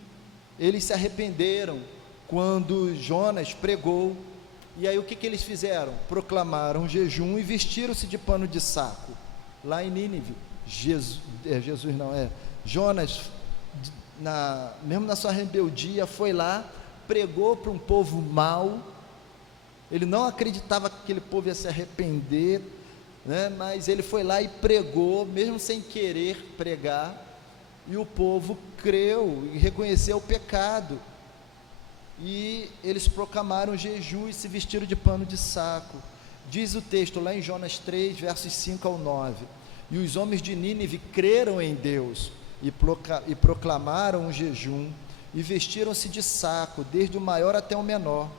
Eles se arrependeram quando Jonas pregou, e aí o que eles fizeram? Proclamaram jejum e vestiram-se de pano de saco. Lá em Nínive, Jonas, mesmo na sua rebeldia, foi lá, pregou para um povo mau. Ele não acreditava que aquele povo ia se arrepender, né? Mas ele foi lá e pregou, mesmo sem querer pregar, e o povo creu e reconheceu o pecado, e eles proclamaram jejum e se vestiram de pano de saco. Diz o texto lá em Jonas 3, versos 5-9, e os homens de Nínive creram em Deus, e proclamaram um jejum, e vestiram-se de saco, desde o maior até o menor.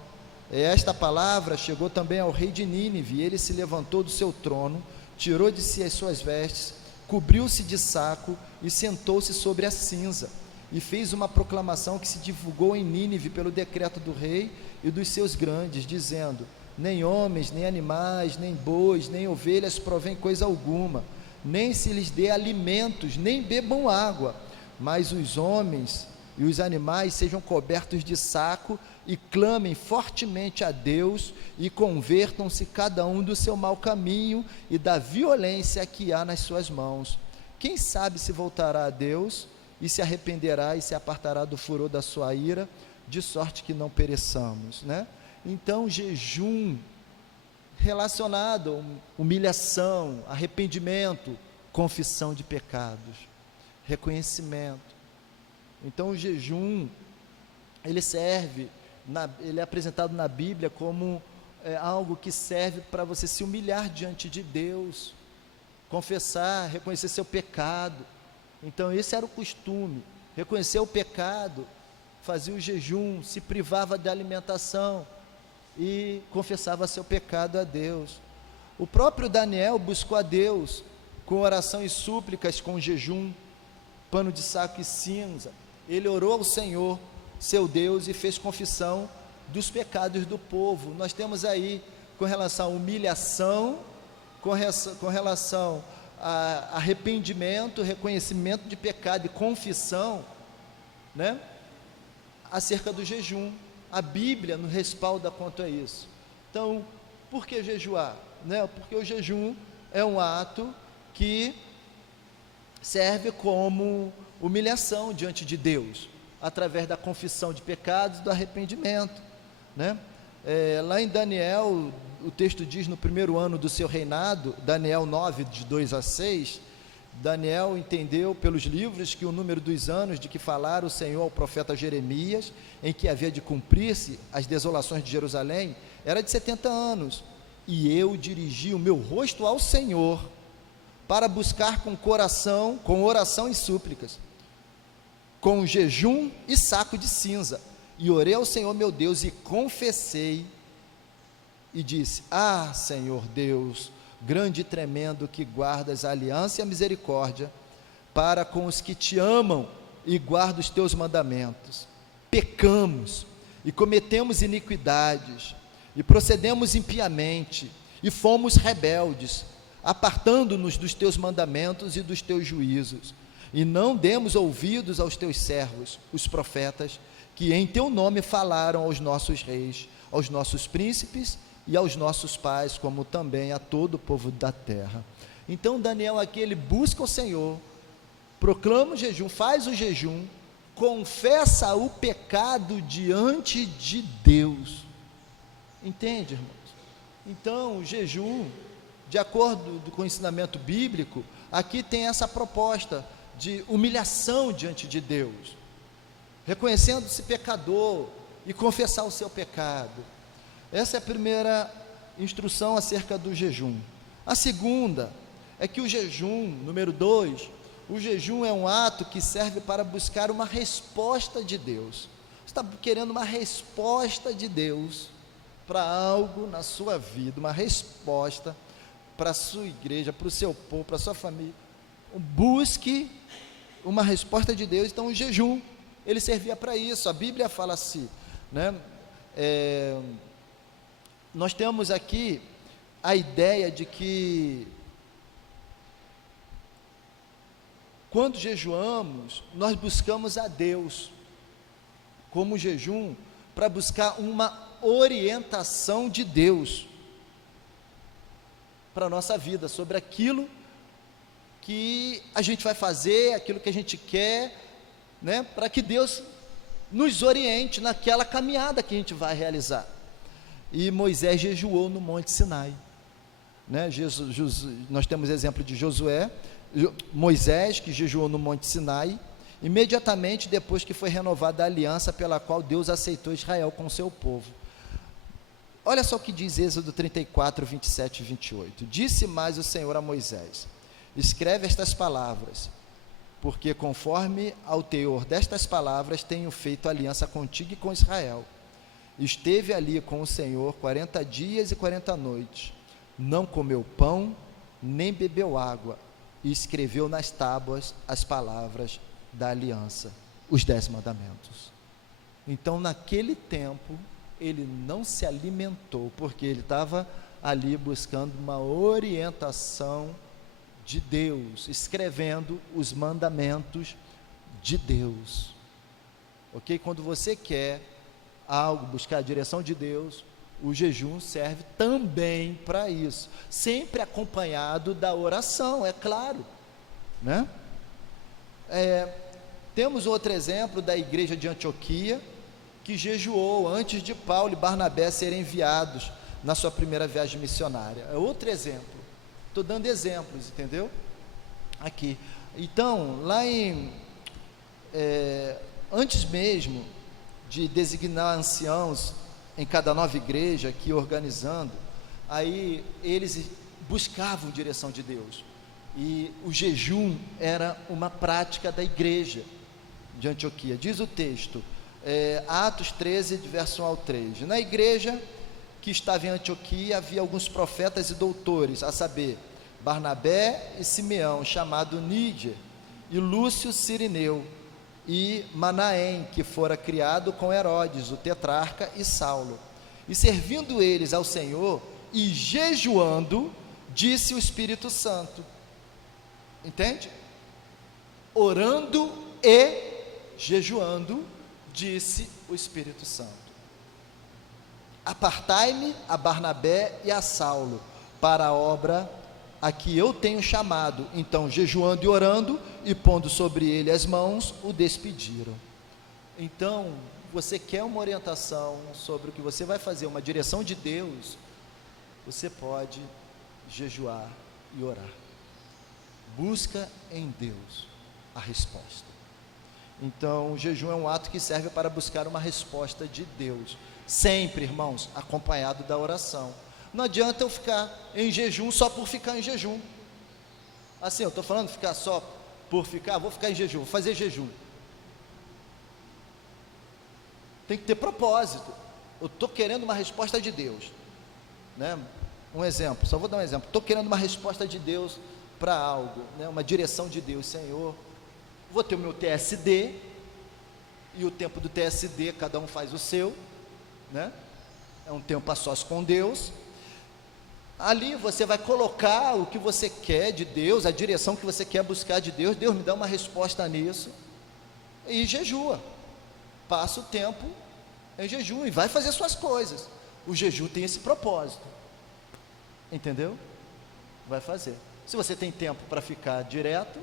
Esta palavra chegou também ao rei de Nínive, e ele se levantou do seu trono, tirou de si as suas vestes, cobriu-se de saco, e sentou-se sobre a cinza. e fez uma proclamação que se divulgou em Nínive pelo decreto do rei e dos seus grandes, dizendo: nem homens, nem animais, nem bois, nem ovelhas provém coisa alguma, nem se lhes dê alimentos, nem bebam água, mas os homens e os animais sejam cobertos de saco e clamem fortemente a Deus e convertam-se cada um do seu mau caminho e da violência que há nas suas mãos. Quem sabe se voltará a Deus e se arrependerá e se apartará do furor da sua ira, de sorte que não pereçamos, né? Então, jejum relacionado a humilhação, arrependimento, confissão de pecados, reconhecimento. Então, o jejum, ele é apresentado na Bíblia como algo que serve para você se humilhar diante de Deus, confessar, reconhecer seu pecado. Então, esse era o costume, reconhecer o pecado, fazia o jejum, se privava da alimentação e confessava seu pecado a Deus. O próprio Daniel buscou a Deus com oração e súplicas, com jejum, pano de saco e cinza. Ele orou ao Senhor, seu Deus, e fez confissão dos pecados do povo. Nós temos aí, com relação à humilhação, com relação a arrependimento, reconhecimento de pecado e confissão, né? Acerca do jejum. A Bíblia nos respalda quanto a isso. Então, por que jejuar? Né? Porque o jejum é um ato que serve como humilhação diante de Deus, através da confissão de pecados e do arrependimento, né? Lá em Daniel, o texto diz, no primeiro ano do seu reinado, Daniel 9, de 2 a 6, Daniel entendeu pelos livros que o número dos anos de que falara o Senhor ao profeta Jeremias, em que havia de cumprir-se as desolações de Jerusalém, era de 70 anos. E eu dirigi o meu rosto ao Senhor, para buscar com oração e súplicas, com jejum e saco de cinza, e orei ao Senhor meu Deus, e confessei, e disse: ah, Senhor Deus, grande e tremendo, que guardas a aliança e a misericórdia para com os que te amam e guardam os teus mandamentos. Pecamos e cometemos iniquidades e procedemos impiamente e fomos rebeldes, apartando-nos dos teus mandamentos e dos teus juízos, e não demos ouvidos aos teus servos, os profetas, que em teu nome falaram aos nossos reis, aos nossos príncipes e aos nossos pais, como também a todo o povo da terra. Então Daniel aqui, ele busca o Senhor, proclama o jejum, faz o jejum, confessa o pecado diante de Deus. Entende, irmãos? Então o jejum, de acordo com o ensinamento bíblico, aqui tem essa proposta de humilhação diante de Deus, reconhecendo-se pecador e confessar o seu pecado. Essa é a primeira instrução acerca do jejum. A segunda é que o jejum, número 2, o jejum é um ato que serve para buscar uma resposta de Deus. Você está querendo uma resposta de Deus para algo na sua vida, uma resposta para a sua igreja, para o seu povo, para a sua família. Busque uma resposta de Deus. Então o jejum, ele servia para isso. A Bíblia fala assim, né? Nós temos aqui a ideia de que quando jejuamos, nós buscamos a Deus como jejum, para buscar uma orientação de Deus para a nossa vida, sobre aquilo que a gente vai fazer, aquilo que a gente quer, né? Para que Deus nos oriente naquela caminhada que a gente vai realizar. E Moisés jejuou no Monte Sinai, né? Nós temos exemplo de Moisés, que jejuou no Monte Sinai, imediatamente depois que foi renovada a aliança pela qual Deus aceitou Israel com o seu povo. Olha só o que diz Êxodo 34, 27 e 28. Disse mais o Senhor a Moisés: escreve estas palavras, porque conforme ao teor destas palavras tenho feito aliança contigo e com Israel. Esteve ali com o Senhor 40 dias e 40 noites, não comeu pão, nem bebeu água, e escreveu nas tábuas as palavras da aliança. os 10 mandamentos. Então, naquele tempo, ele não se alimentou, porque ele estava ali buscando uma orientação de Deus, escrevendo os mandamentos de Deus. Ok? Quando você quer algo, buscar a direção de Deus, o jejum serve também para isso, sempre acompanhado da oração, é claro, né? Temos outro exemplo da igreja de Antioquia, que jejuou antes de Paulo e Barnabé serem enviados na sua primeira viagem missionária. É outro exemplo, estou dando exemplos, entendeu? Aqui, então, lá antes mesmo de designar anciãos em cada nova igreja, aqui organizando, aí eles buscavam direção de Deus, e o jejum era uma prática da igreja de Antioquia. Diz o texto, Atos 13, de verso 1 ao 3, na igreja que estava em Antioquia havia alguns profetas e doutores, a saber, Barnabé e Simeão, chamado Níger, e Lúcio Cirineu, e Manaém, que fora criado com Herodes, o tetrarca, e Saulo. E servindo eles ao Senhor e jejuando, disse o Espírito Santo, entende? Orando e jejuando, disse o Espírito Santo: apartai-me a Barnabé e a Saulo para a obra a que eu tenho chamado. Então, jejuando e orando e pondo sobre ele as mãos, o despediram. Então, você quer uma orientação sobre o que você vai fazer, uma direção de Deus, você pode jejuar e orar. Busca em Deus a resposta. Então, o jejum é um ato que serve para buscar uma resposta de Deus, sempre, irmãos, acompanhado da oração. Não adianta eu ficar em jejum só por ficar em jejum. Assim, eu estou falando ficar só por ficar, vou ficar em jejum, vou fazer jejum. Tem que ter propósito. Eu estou querendo uma resposta de Deus, né? Um exemplo, só vou dar um exemplo. Estou querendo uma resposta de Deus para algo, né? Uma direção de Deus. Senhor, vou ter o meu TSD, e o tempo do TSD, cada um faz o seu, né? É um tempo a sós com Deus. Ali você vai colocar o que você quer de Deus, a direção que você quer buscar de Deus. Deus me dá uma resposta nisso, e jejua, passa o tempo em jejum e vai fazer suas coisas. O jejum tem esse propósito, entendeu? Vai fazer. Se você tem tempo para ficar direto,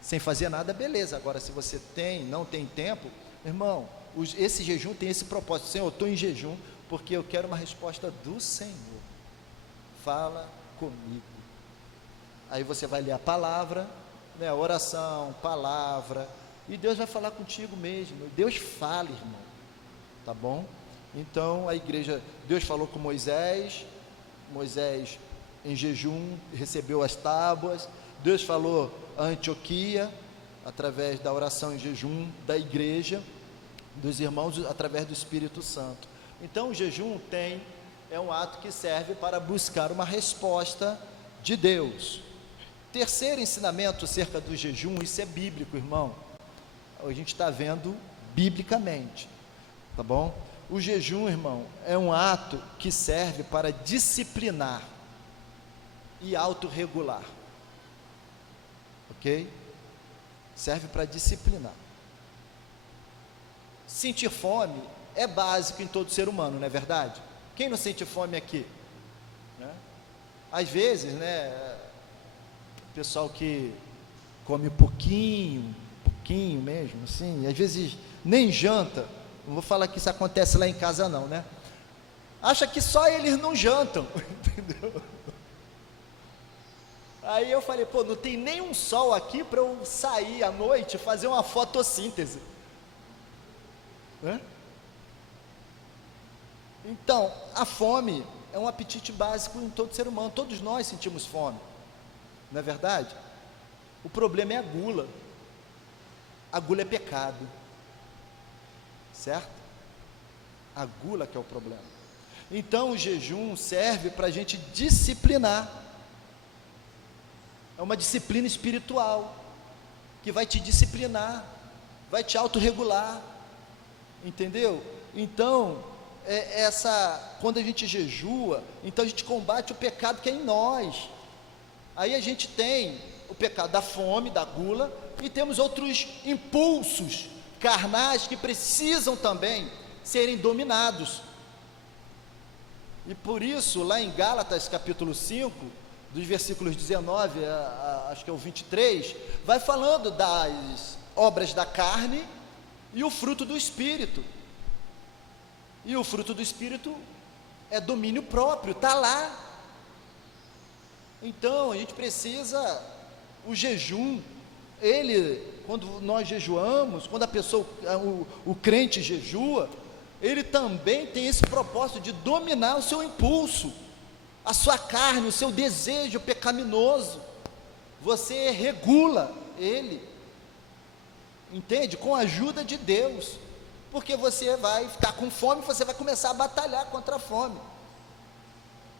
sem fazer nada, beleza. Agora, se você não tem tempo, irmão, esse jejum tem esse propósito. Senhor, eu estou em jejum porque eu quero uma resposta do Senhor. Fala comigo. Aí você vai ler a palavra, né, a oração, palavra, e Deus vai falar contigo mesmo. Deus fala, irmão, tá bom? Então a igreja, Deus falou com Moisés em jejum recebeu as tábuas. Deus falou a Antioquia através da oração em jejum da igreja, dos irmãos, através do Espírito Santo. Então o jejum é um ato que serve para buscar uma resposta de Deus. Terceiro ensinamento acerca do jejum, isso é bíblico, irmão. A gente está vendo biblicamente, tá bom? O jejum, irmão, é um ato que serve para disciplinar e autorregular, ok? Serve para disciplinar. Sentir fome é básico em todo ser humano, não é verdade? Quem não sente fome aqui? Né? Às vezes, né, pessoal que come pouquinho mesmo, assim, às vezes nem janta. Não vou falar que isso acontece lá em casa não, né? Acha que só eles não jantam, entendeu? Aí eu falei, pô, não tem nem um sol aqui para eu sair à noite e fazer uma fotossíntese, né? Então, a fome é um apetite básico em todo ser humano. Todos nós sentimos fome, não é verdade? O problema é a gula. A gula é pecado, certo? A gula que é o problema. Então o jejum serve para a gente disciplinar. É uma disciplina espiritual que vai te disciplinar, vai te autorregular, entendeu? Então, quando a gente jejua, então a gente combate o pecado que é em nós. Aí a gente tem o pecado da fome, da gula, e temos outros impulsos carnais que precisam também serem dominados. E por isso, lá em Gálatas capítulo 5, dos versículos 19 acho que é o 23, vai falando das obras da carne e o fruto do Espírito. E o fruto do Espírito é domínio próprio, está lá. Então a gente precisa, o jejum, quando nós jejuamos, quando a pessoa, o crente jejua, ele também tem esse propósito de dominar o seu impulso, a sua carne, o seu desejo pecaminoso. Você regula ele, entende? Com a ajuda de Deus, porque você vai ficar com fome, você vai começar a batalhar contra a fome.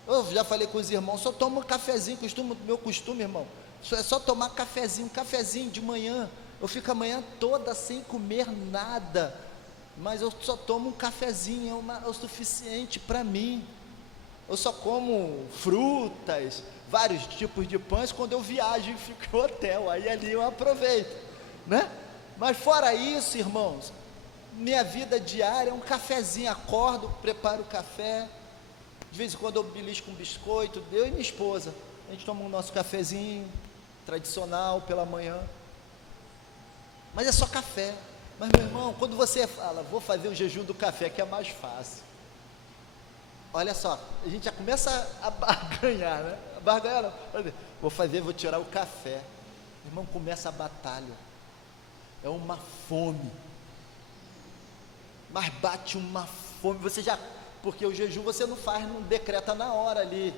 Eu já falei com os irmãos, só tomo um cafezinho, meu costume, irmão, é só tomar um cafezinho de manhã. Eu fico a manhã toda sem comer nada, mas eu só tomo um cafezinho, é o suficiente para mim. Eu só como frutas, vários tipos de pães quando eu viajo e fico no hotel, aí ali eu aproveito, né? Mas fora isso, irmãos, minha vida diária é um cafezinho, acordo, preparo o café, de vez em quando eu belisco um biscoito, eu e minha esposa, a gente toma o nosso cafezinho tradicional pela manhã, mas é só café. Mas meu irmão, quando você fala, vou fazer o jejum do café, que é mais fácil, olha só, a gente já começa a barganhar, né? Barganhar, vou tirar o café, irmão, começa a batalha, é uma fome, mas bate uma fome, porque o jejum você não faz, não decreta na hora ali,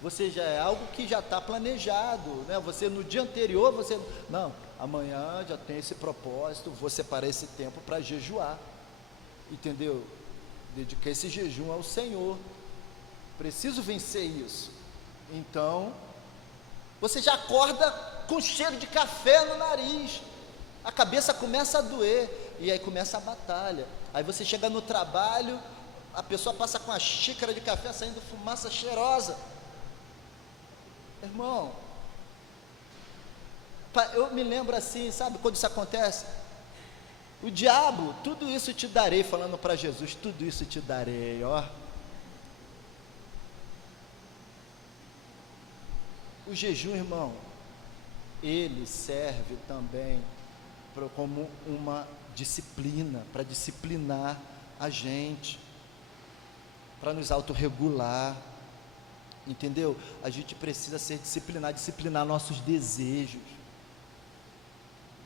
você já é algo que já está planejado, né? Você no dia anterior, não, amanhã já tem esse propósito, vou separar esse tempo para jejuar, entendeu? Dedicar esse jejum ao Senhor, preciso vencer isso. Então, você já acorda com cheiro de café no nariz, a cabeça começa a doer, e aí começa a batalha. Aí você chega no trabalho, a pessoa passa com a xícara de café saindo fumaça cheirosa. Irmão, eu me lembro assim, sabe quando isso acontece? O diabo, tudo isso te darei, falando para Jesus, tudo isso te darei, ó. O jejum, irmão, ele serve também como uma disciplina, para disciplinar a gente, para nos autorregular, entendeu? A gente precisa ser disciplinado, disciplinar nossos desejos,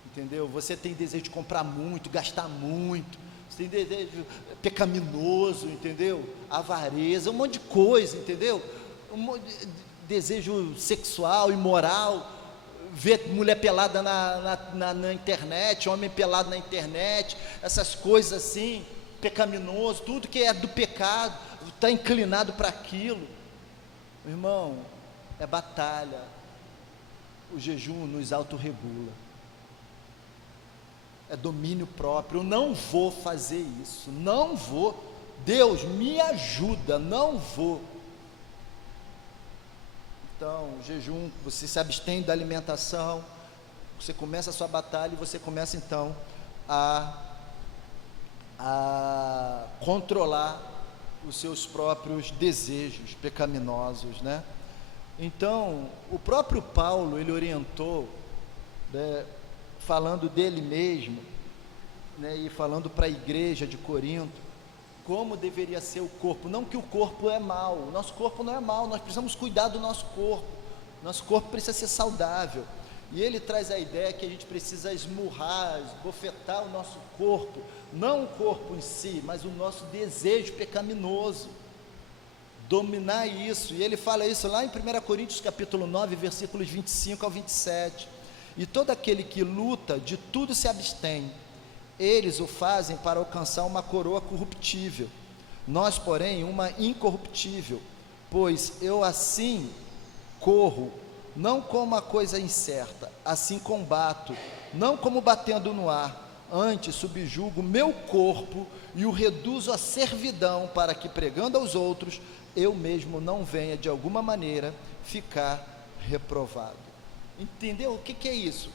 entendeu? Você tem desejo de comprar muito, gastar muito, você tem desejo pecaminoso, entendeu? Avareza, um monte de coisa, entendeu? Desejo sexual, imoral, ver mulher pelada na internet, homem pelado na internet, essas coisas assim, pecaminoso, tudo que é do pecado, está inclinado para aquilo. Irmão, é batalha. O jejum nos autorregula, é domínio próprio. Eu não vou fazer isso, não vou, Deus me ajuda, não vou. Então, o jejum, você se abstém da alimentação, você começa a sua batalha e você começa então a controlar os seus próprios desejos pecaminosos, né? Então, o próprio Paulo, ele orientou, né, falando dele mesmo, né, e falando para a igreja de Corinto, como deveria ser o corpo. Não que o corpo é mau, o nosso corpo não é mau, nós precisamos cuidar do nosso corpo precisa ser saudável, e ele traz a ideia que a gente precisa esmurrar, esbofetar o nosso corpo, não o corpo em si, mas o nosso desejo pecaminoso, dominar isso, e ele fala isso lá em 1 Coríntios capítulo 9, versículos 25 ao 27, e todo aquele que luta, de tudo se abstém, eles o fazem para alcançar uma coroa corruptível, nós porém uma incorruptível, pois eu assim corro, não como uma coisa incerta, assim combato, não como batendo no ar, antes subjugo o meu corpo e o reduzo à servidão, para que, pregando aos outros, eu mesmo não venha de alguma maneira ficar reprovado. Entendeu? O que é isso?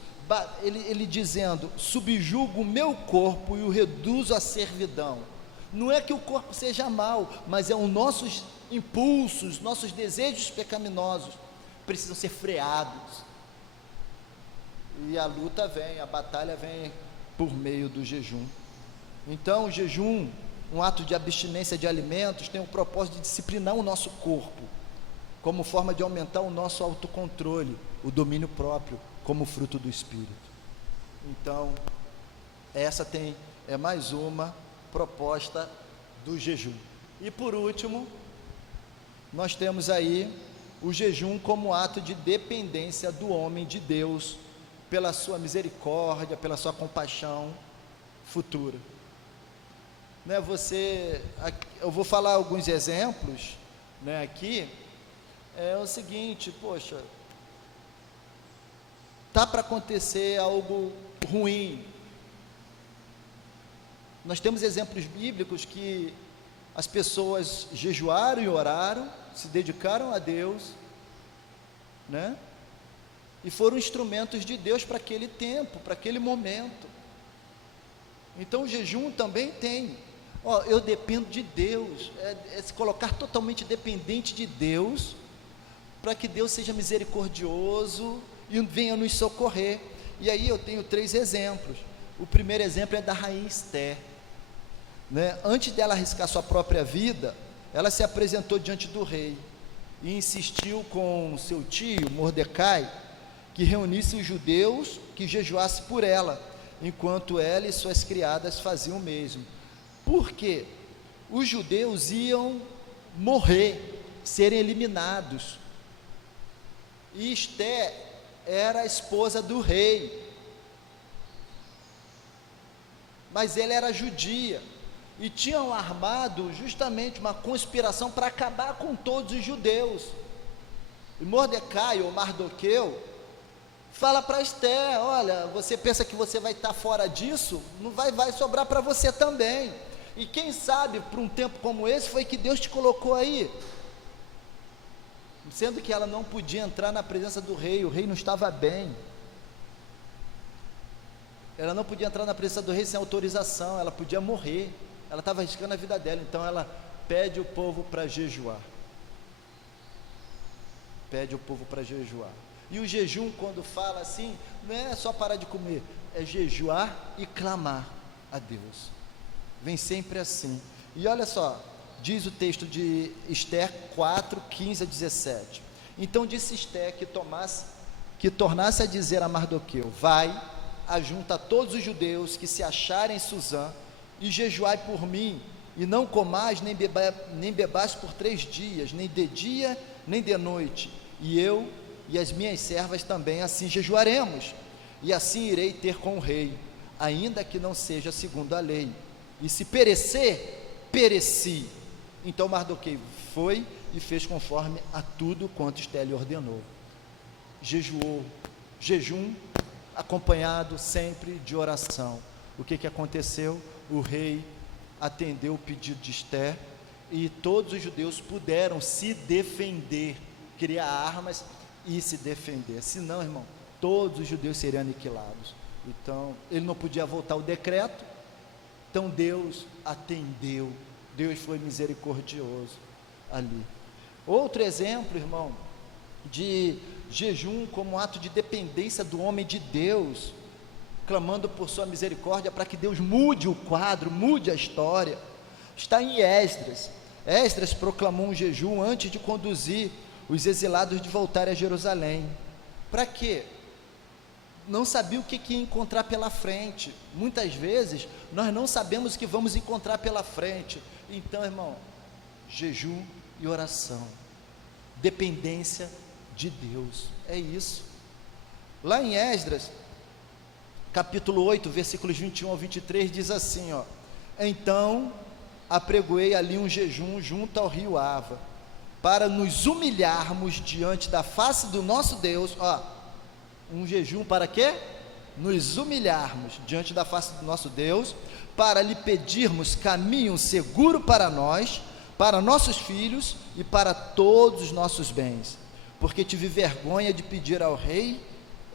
Ele dizendo, subjugo o meu corpo e o reduzo à servidão. Não é que o corpo seja mau, mas é os nossos impulsos, nossos desejos pecaminosos precisam ser freados. E a luta vem, a batalha vem por meio do jejum. Então o jejum, um ato de abstinência de alimentos, tem o propósito de disciplinar o nosso corpo, como forma de aumentar o nosso autocontrole, o domínio próprio, como fruto do Espírito. Então, essa é mais uma proposta do jejum. E por último, nós temos aí o jejum como ato de dependência do homem de Deus, pela sua misericórdia, pela sua compaixão futura. Né, eu vou falar alguns exemplos, né, aqui. É o seguinte, poxa, tá para acontecer algo ruim. Nós temos exemplos bíblicos que as pessoas jejuaram e oraram, se dedicaram a Deus, né? E foram instrumentos de Deus para aquele tempo, para aquele momento. Então o jejum também tem, eu dependo de Deus, é se colocar totalmente dependente de Deus, para que Deus seja misericordioso e venha nos socorrer. E aí eu tenho 3 exemplos. O primeiro exemplo é da rainha Esther, né? Antes dela arriscar sua própria vida, ela se apresentou diante do rei e insistiu com seu tio Mordecai que reunisse os judeus, que jejuasse por ela, enquanto ela e suas criadas faziam o mesmo. Por quê? Os judeus iam morrer, serem eliminados. E Esther era a esposa do rei, mas ela era judia, e tinham armado justamente uma conspiração para acabar com todos os judeus. E Mordecai, ou Mardoqueu, fala para Esther, olha, você pensa que você vai estar fora disso? Não vai sobrar para você também. E quem sabe, para um tempo como esse, foi que Deus te colocou aí. Sendo que ela não podia entrar na presença do rei, o rei não estava bem. Ela não podia entrar na presença do rei sem autorização, ela podia morrer, ela estava arriscando a vida dela. Então ela pede o povo para jejuar. Pede o povo para jejuar. E o jejum, quando fala assim, não é só parar de comer, é jejuar e clamar a Deus. Vem sempre assim. E olha só, diz o texto de Esther 4, 15 a 17. Então disse Esther que tornasse a dizer a Mardoqueu: vai, ajunta todos os judeus que se acharem em Suzã, e jejuai por mim, e não comais nem bebais por 3 dias, nem de dia, nem de noite, e eu e as minhas servas também assim jejuaremos, e assim irei ter com o rei, ainda que não seja segundo a lei, e se perecer, pereci. Então Mardoqueu foi e fez conforme a tudo quanto Esther lhe ordenou. Jejuou, jejum acompanhado sempre de oração. O que aconteceu? O rei atendeu o pedido de Esther e todos os judeus puderam se defender, criar armas e se defender. Senão, irmão, todos os judeus seriam aniquilados. Então, ele não podia voltar o decreto. Então Deus atendeu, Deus foi misericordioso ali. Outro exemplo, irmão, de jejum como ato de dependência do homem de Deus, clamando por sua misericórdia para que Deus mude o quadro, mude a história, está em Esdras. Esdras proclamou um jejum antes de conduzir os exilados de voltar a Jerusalém. Para quê? Não sabia o que ia encontrar pela frente. Muitas vezes nós não sabemos o que vamos encontrar pela frente. Então, irmão, jejum e oração, dependência de Deus, é isso. Lá em Esdras, capítulo 8, versículos 21 ao 23, diz assim, então apregoei ali um jejum junto ao rio Ava, para nos humilharmos diante da face do nosso Deus. Um jejum para quê? nos humilharmos diante da face do nosso Deus, para lhe pedirmos caminho seguro para nós, para nossos filhos e para todos os nossos bens, porque tive vergonha de pedir ao rei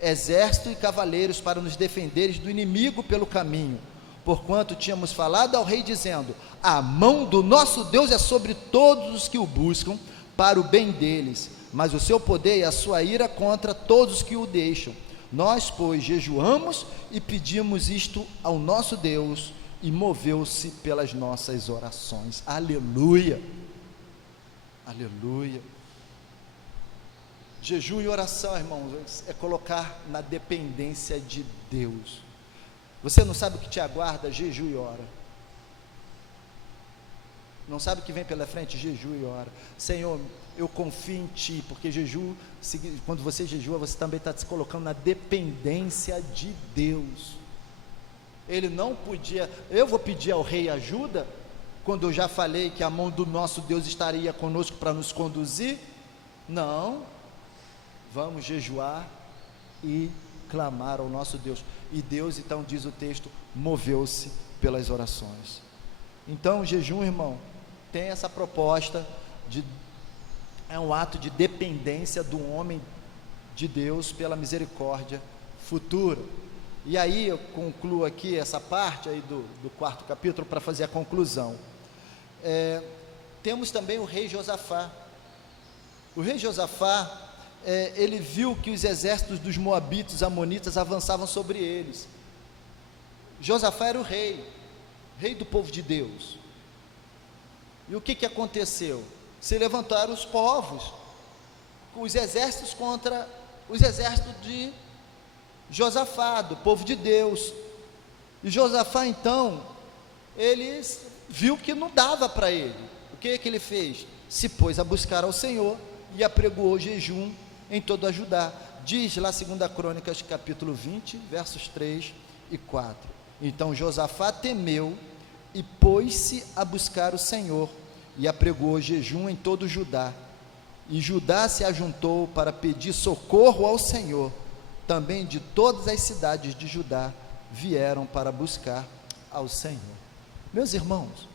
exército e cavaleiros para nos defenderes do inimigo pelo caminho, porquanto tínhamos falado ao rei dizendo: a mão do nosso Deus é sobre todos os que o buscam para o bem deles, mas o seu poder e a sua ira contra todos os que o deixam. Nós, pois, jejuamos e pedimos isto ao nosso Deus, e moveu-se pelas nossas orações. Aleluia, aleluia. Jejum e oração, irmãos, é colocar na dependência de Deus. Você não sabe o que te aguarda? Jejum e ora. Não sabe o que vem pela frente? Jejum e ora. Senhor, eu confio em Ti, porque jejum, quando você jejua, você também está se colocando na dependência de Deus. Ele não podia, eu vou pedir ao rei ajuda, quando eu já falei que a mão do nosso Deus estaria conosco para nos conduzir? Não, vamos jejuar e clamar ao nosso Deus. E Deus, então, diz o texto, moveu-se pelas orações. Então, o jejum, irmão, tem essa proposta é um ato de dependência do homem de Deus pela misericórdia futura. E aí eu concluo aqui essa parte aí do 4º capítulo para fazer a conclusão. Temos também o rei Josafá. O rei Josafá, ele viu que os exércitos dos moabitas, amonitas, avançavam sobre eles. Josafá era o rei do povo de Deus. E o que aconteceu? Se levantaram os povos, os exércitos contra os exércitos de Josafá, do povo de Deus. E Josafá, então, ele viu que não dava para ele. O que ele fez? Se pôs a buscar ao Senhor e apregoou jejum em todo a Judá. Diz lá 2 Crônicas capítulo 20, versos 3 e 4. Então Josafá temeu e pôs-se a buscar o Senhor e apregoou jejum em todo o Judá. E Judá se ajuntou para pedir socorro ao Senhor. Também de todas as cidades de Judá vieram para buscar ao Senhor. Meus irmãos,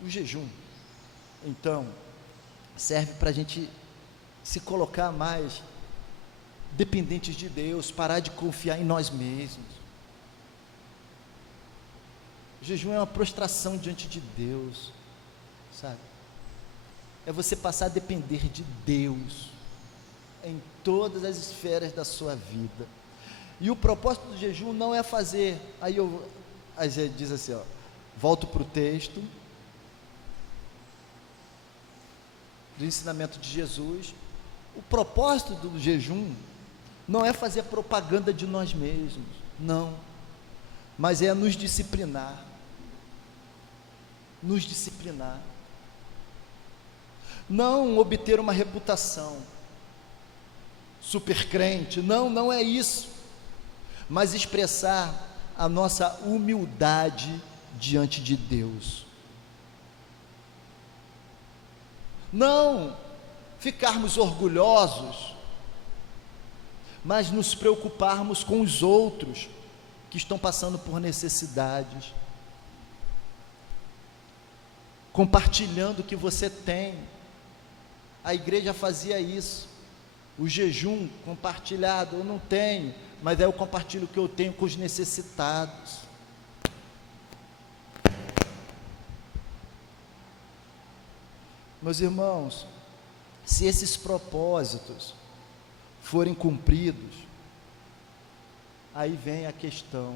o jejum, então, serve para a gente se colocar mais dependentes de Deus, parar de confiar em nós mesmos. O jejum é uma prostração diante de Deus, sabe? É você passar a depender de Deus em todas as esferas da sua vida. E o propósito do jejum não é fazer, aí diz assim, ó, volto para o texto do ensinamento de Jesus. O propósito do jejum não é fazer propaganda de nós mesmos, não, mas é nos disciplinar, não obter uma reputação super crente, não é isso, mas expressar a nossa humildade diante de Deus, não ficarmos orgulhosos, mas nos preocuparmos com os outros que estão passando por necessidades, compartilhando o que você tem. A igreja fazia isso, o jejum compartilhado. Eu não tenho, mas aí eu compartilho o que eu tenho com os necessitados. Meus irmãos, se esses propósitos forem cumpridos, aí vem a questão: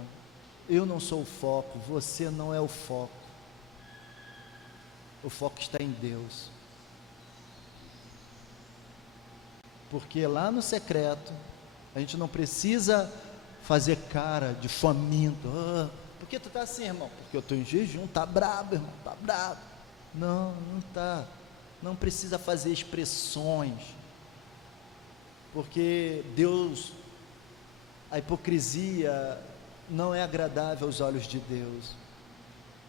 eu não sou o foco, você não é o foco está em Deus, porque lá no secreto, a gente não precisa fazer cara de faminto. Por que tu está assim, irmão? Porque eu estou em jejum. Está bravo, irmão, está bravo. Não está, não precisa fazer expressões, porque Deus, a hipocrisia não é agradável aos olhos de Deus.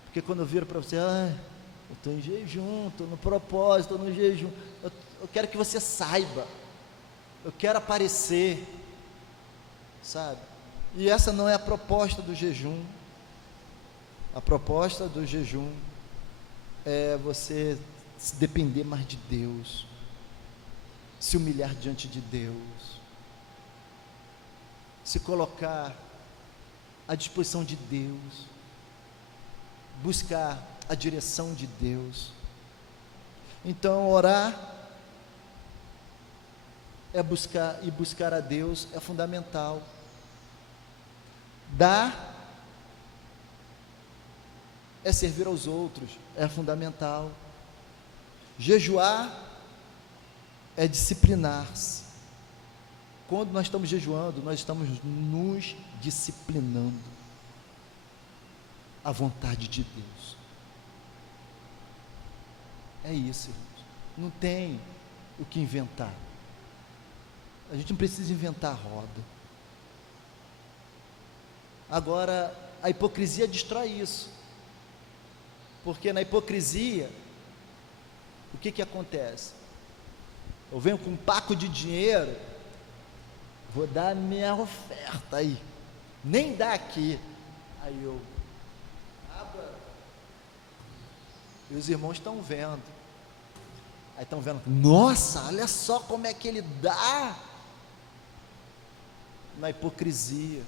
Porque quando eu viro para você, eu estou em jejum, estou no propósito, estou no jejum, eu quero que você saiba, eu quero aparecer, sabe? E essa não é a proposta do jejum. A proposta do jejum é você se depender mais de Deus, se humilhar diante de Deus, se colocar à disposição de Deus, buscar a direção de Deus. Então, orar é buscar a Deus é fundamental. Dar é servir aos outros, é fundamental. Jejuar é disciplinar-se. Quando nós estamos jejuando, nós estamos nos disciplinando à vontade de Deus. É isso, irmãos. Não tem o que inventar. A gente não precisa inventar a roda. Agora, a hipocrisia destrói isso. Porque na hipocrisia, o que acontece? Eu venho com um paco de dinheiro, vou dar a minha oferta aí, nem dá aqui, aí eu e os irmãos estão vendo, aí estão vendo, nossa, olha só como é que ele dá, na hipocrisia.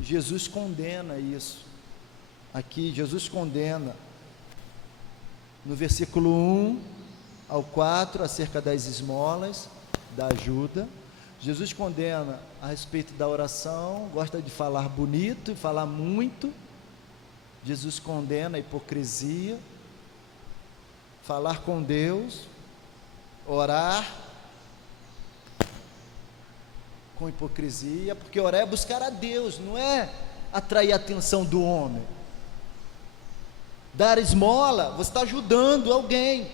Jesus condena isso, aqui Jesus condena, no versículo 1 ao 4, acerca das esmolas, da ajuda. Jesus condena a respeito da oração, gosta de falar bonito e falar muito. Jesus condena a hipocrisia, falar com Deus, orar com hipocrisia, porque orar é buscar a Deus, não é atrair a atenção do homem. Dar esmola, você está ajudando alguém,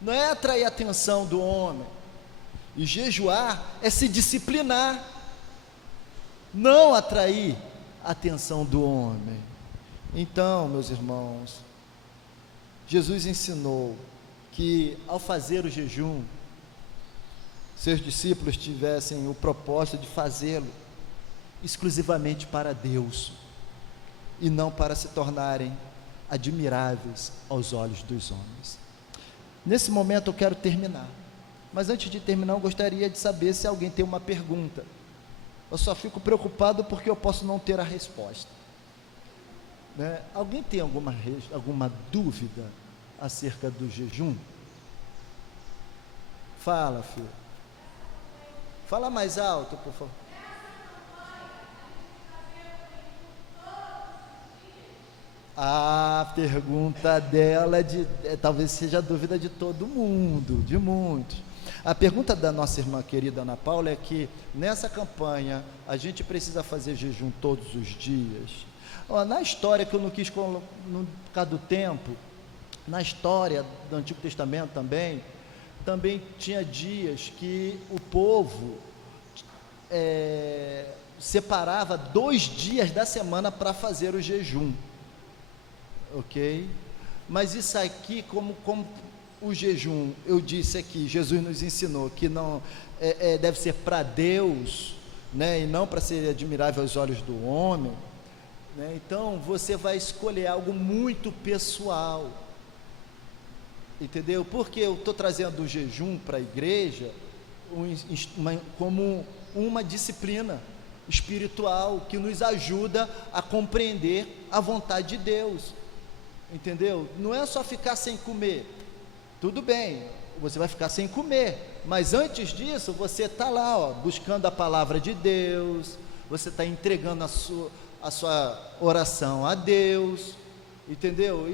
não é atrair a atenção do homem. E jejuar é se disciplinar, não atrair a atenção do homem. Então, meus irmãos, Jesus ensinou que ao fazer o jejum, seus discípulos tivessem o propósito de fazê-lo exclusivamente para Deus e não para se tornarem admiráveis aos olhos dos homens. Nesse momento eu quero terminar, mas antes de terminar eu gostaria de saber se alguém tem uma pergunta. Eu só fico preocupado porque eu posso não ter a resposta, né? Alguém tem alguma dúvida acerca do jejum? Fala, filho. Fala mais alto, por favor. A pergunta dela talvez seja a dúvida de todo mundo, de muitos. A pergunta da nossa irmã querida Ana Paula é que nessa campanha a gente precisa fazer jejum todos os dias. Na história, que eu não quis por causa do tempo, na história do Antigo Testamento também tinha dias que o povo separava 2 dias da semana para fazer o jejum. Ok? Mas isso aqui, como o jejum, eu disse aqui, Jesus nos ensinou que não deve ser para Deus, né, e não para ser admirável aos olhos do homem, né? Então você vai escolher algo muito pessoal, entendeu? Porque eu estou trazendo o jejum para a igreja como uma disciplina espiritual que nos ajuda a compreender a vontade de Deus. Entendeu? Não é só ficar sem comer. Tudo bem, você vai ficar sem comer, mas antes disso você está lá, buscando a palavra de Deus, você está entregando a sua oração a Deus, entendeu?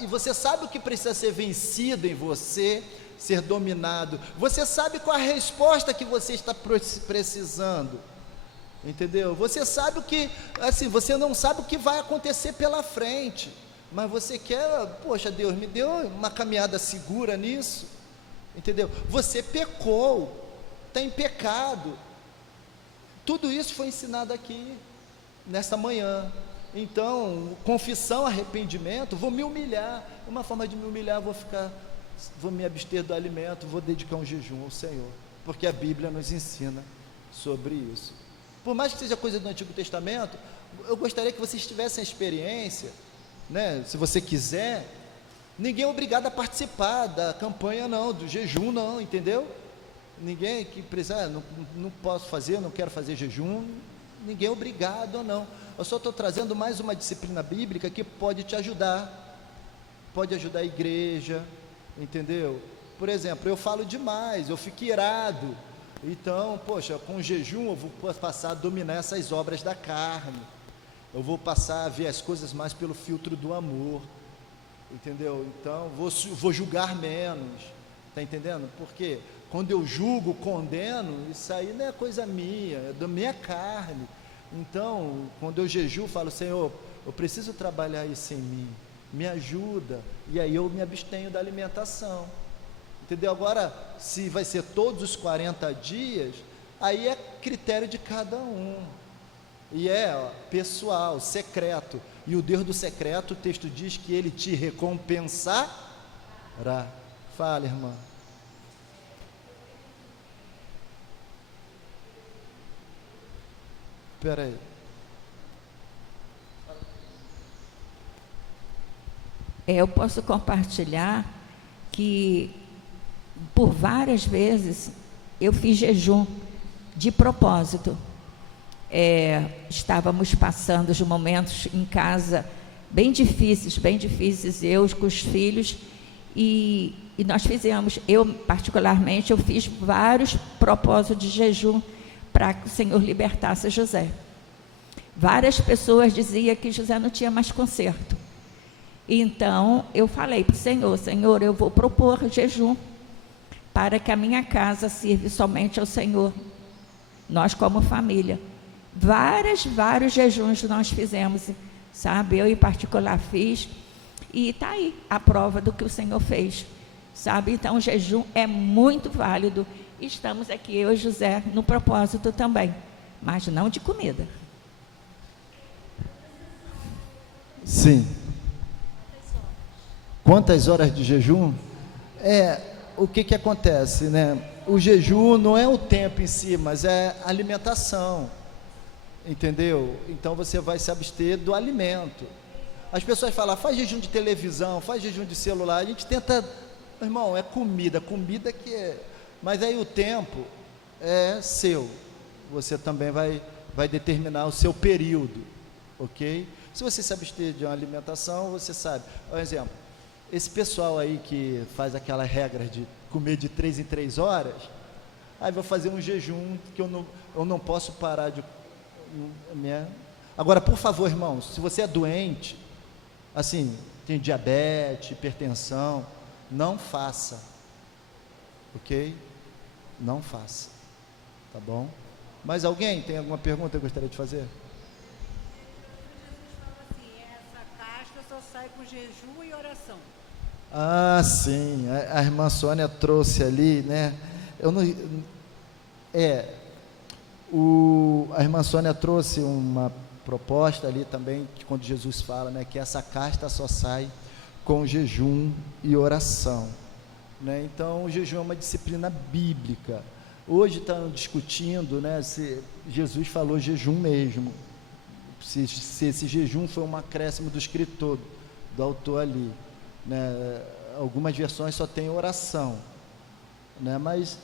E você sabe o que precisa ser vencido em você, ser dominado. Você sabe qual a resposta que você está precisando, entendeu? Você sabe você não sabe o que vai acontecer pela frente, mas você quer, poxa, Deus me deu uma caminhada segura nisso, entendeu? Você pecou, está em pecado. Tudo isso foi ensinado aqui, nesta manhã. Então, confissão, arrependimento, vou me humilhar. Uma forma de me humilhar, vou me abster do alimento, vou dedicar um jejum ao Senhor, porque a Bíblia nos ensina sobre isso. Por mais que seja coisa do Antigo Testamento, eu gostaria que vocês tivessem a experiência, né? Se você quiser, ninguém é obrigado a participar da campanha não, do jejum não, entendeu? Ninguém que precisa, não posso fazer, não quero fazer jejum, ninguém é obrigado ou não. Eu só estou trazendo mais uma disciplina bíblica que pode te ajudar, pode ajudar a igreja, entendeu? Por exemplo, eu falo demais, eu fico irado, então, poxa, com o jejum eu vou passar a dominar essas obras da carne, eu vou passar a ver as coisas mais pelo filtro do amor, entendeu? Então, vou julgar menos, está entendendo? Porque quando eu julgo, condeno, isso aí não é coisa minha, é da minha carne. Então, quando eu jejuo, falo, Senhor, eu preciso trabalhar isso em mim, me ajuda, e aí eu me abstenho da alimentação, entendeu? Agora, se vai ser todos os 40 dias, aí é critério de cada um, e pessoal, secreto, e o Deus do secreto, o texto diz que Ele te recompensará. Fala, irmã. Espera aí. Eu posso compartilhar que por várias vezes eu fiz jejum de propósito. Estávamos passando os momentos em casa bem difíceis, eu com os filhos, e nós fizemos, eu particularmente, eu fiz vários propósitos de jejum para que o Senhor libertasse José. Várias pessoas diziam que José não tinha mais conserto. Então, eu falei para o Senhor, Senhor, eu vou propor jejum para que a minha casa sirva somente ao Senhor. Nós como família. Vários jejuns nós fizemos, sabe? Eu em particular fiz. E está aí a prova do que o Senhor fez, sabe? Então, o jejum é muito válido. Estamos aqui, eu e José, no propósito também, mas não de comida. Sim. Quantas horas de jejum? O que acontece, né? O jejum não é o tempo em si, mas é a alimentação, entendeu? Então você vai se abster do alimento. As pessoas falam, faz jejum de televisão, faz jejum de celular, a gente tenta, irmão, é comida que é, mas aí o tempo é seu, você também vai determinar o seu período, ok? Se você se abster de uma alimentação, você sabe, por exemplo, esse pessoal aí que faz aquela regra de comer de 3 em 3 horas, aí vou fazer um jejum que eu não posso parar de... Agora, por favor, irmãos, se você é doente, assim, tem diabetes, hipertensão, não faça, ok? Não faça, tá bom? Mas alguém tem alguma pergunta que eu gostaria de fazer? Essa caixa só sai com jejum e oração. Ah, sim, a irmã Sônia trouxe ali, né? A irmã Sônia trouxe uma proposta ali também, que quando Jesus fala, né, que essa casta só sai com jejum e oração, né? Então, o jejum é uma disciplina bíblica. Hoje estão discutindo, né, se Jesus falou jejum mesmo, se esse jejum foi um acréscimo do escritor, do autor ali, né? Algumas versões só tem oração, né? Mas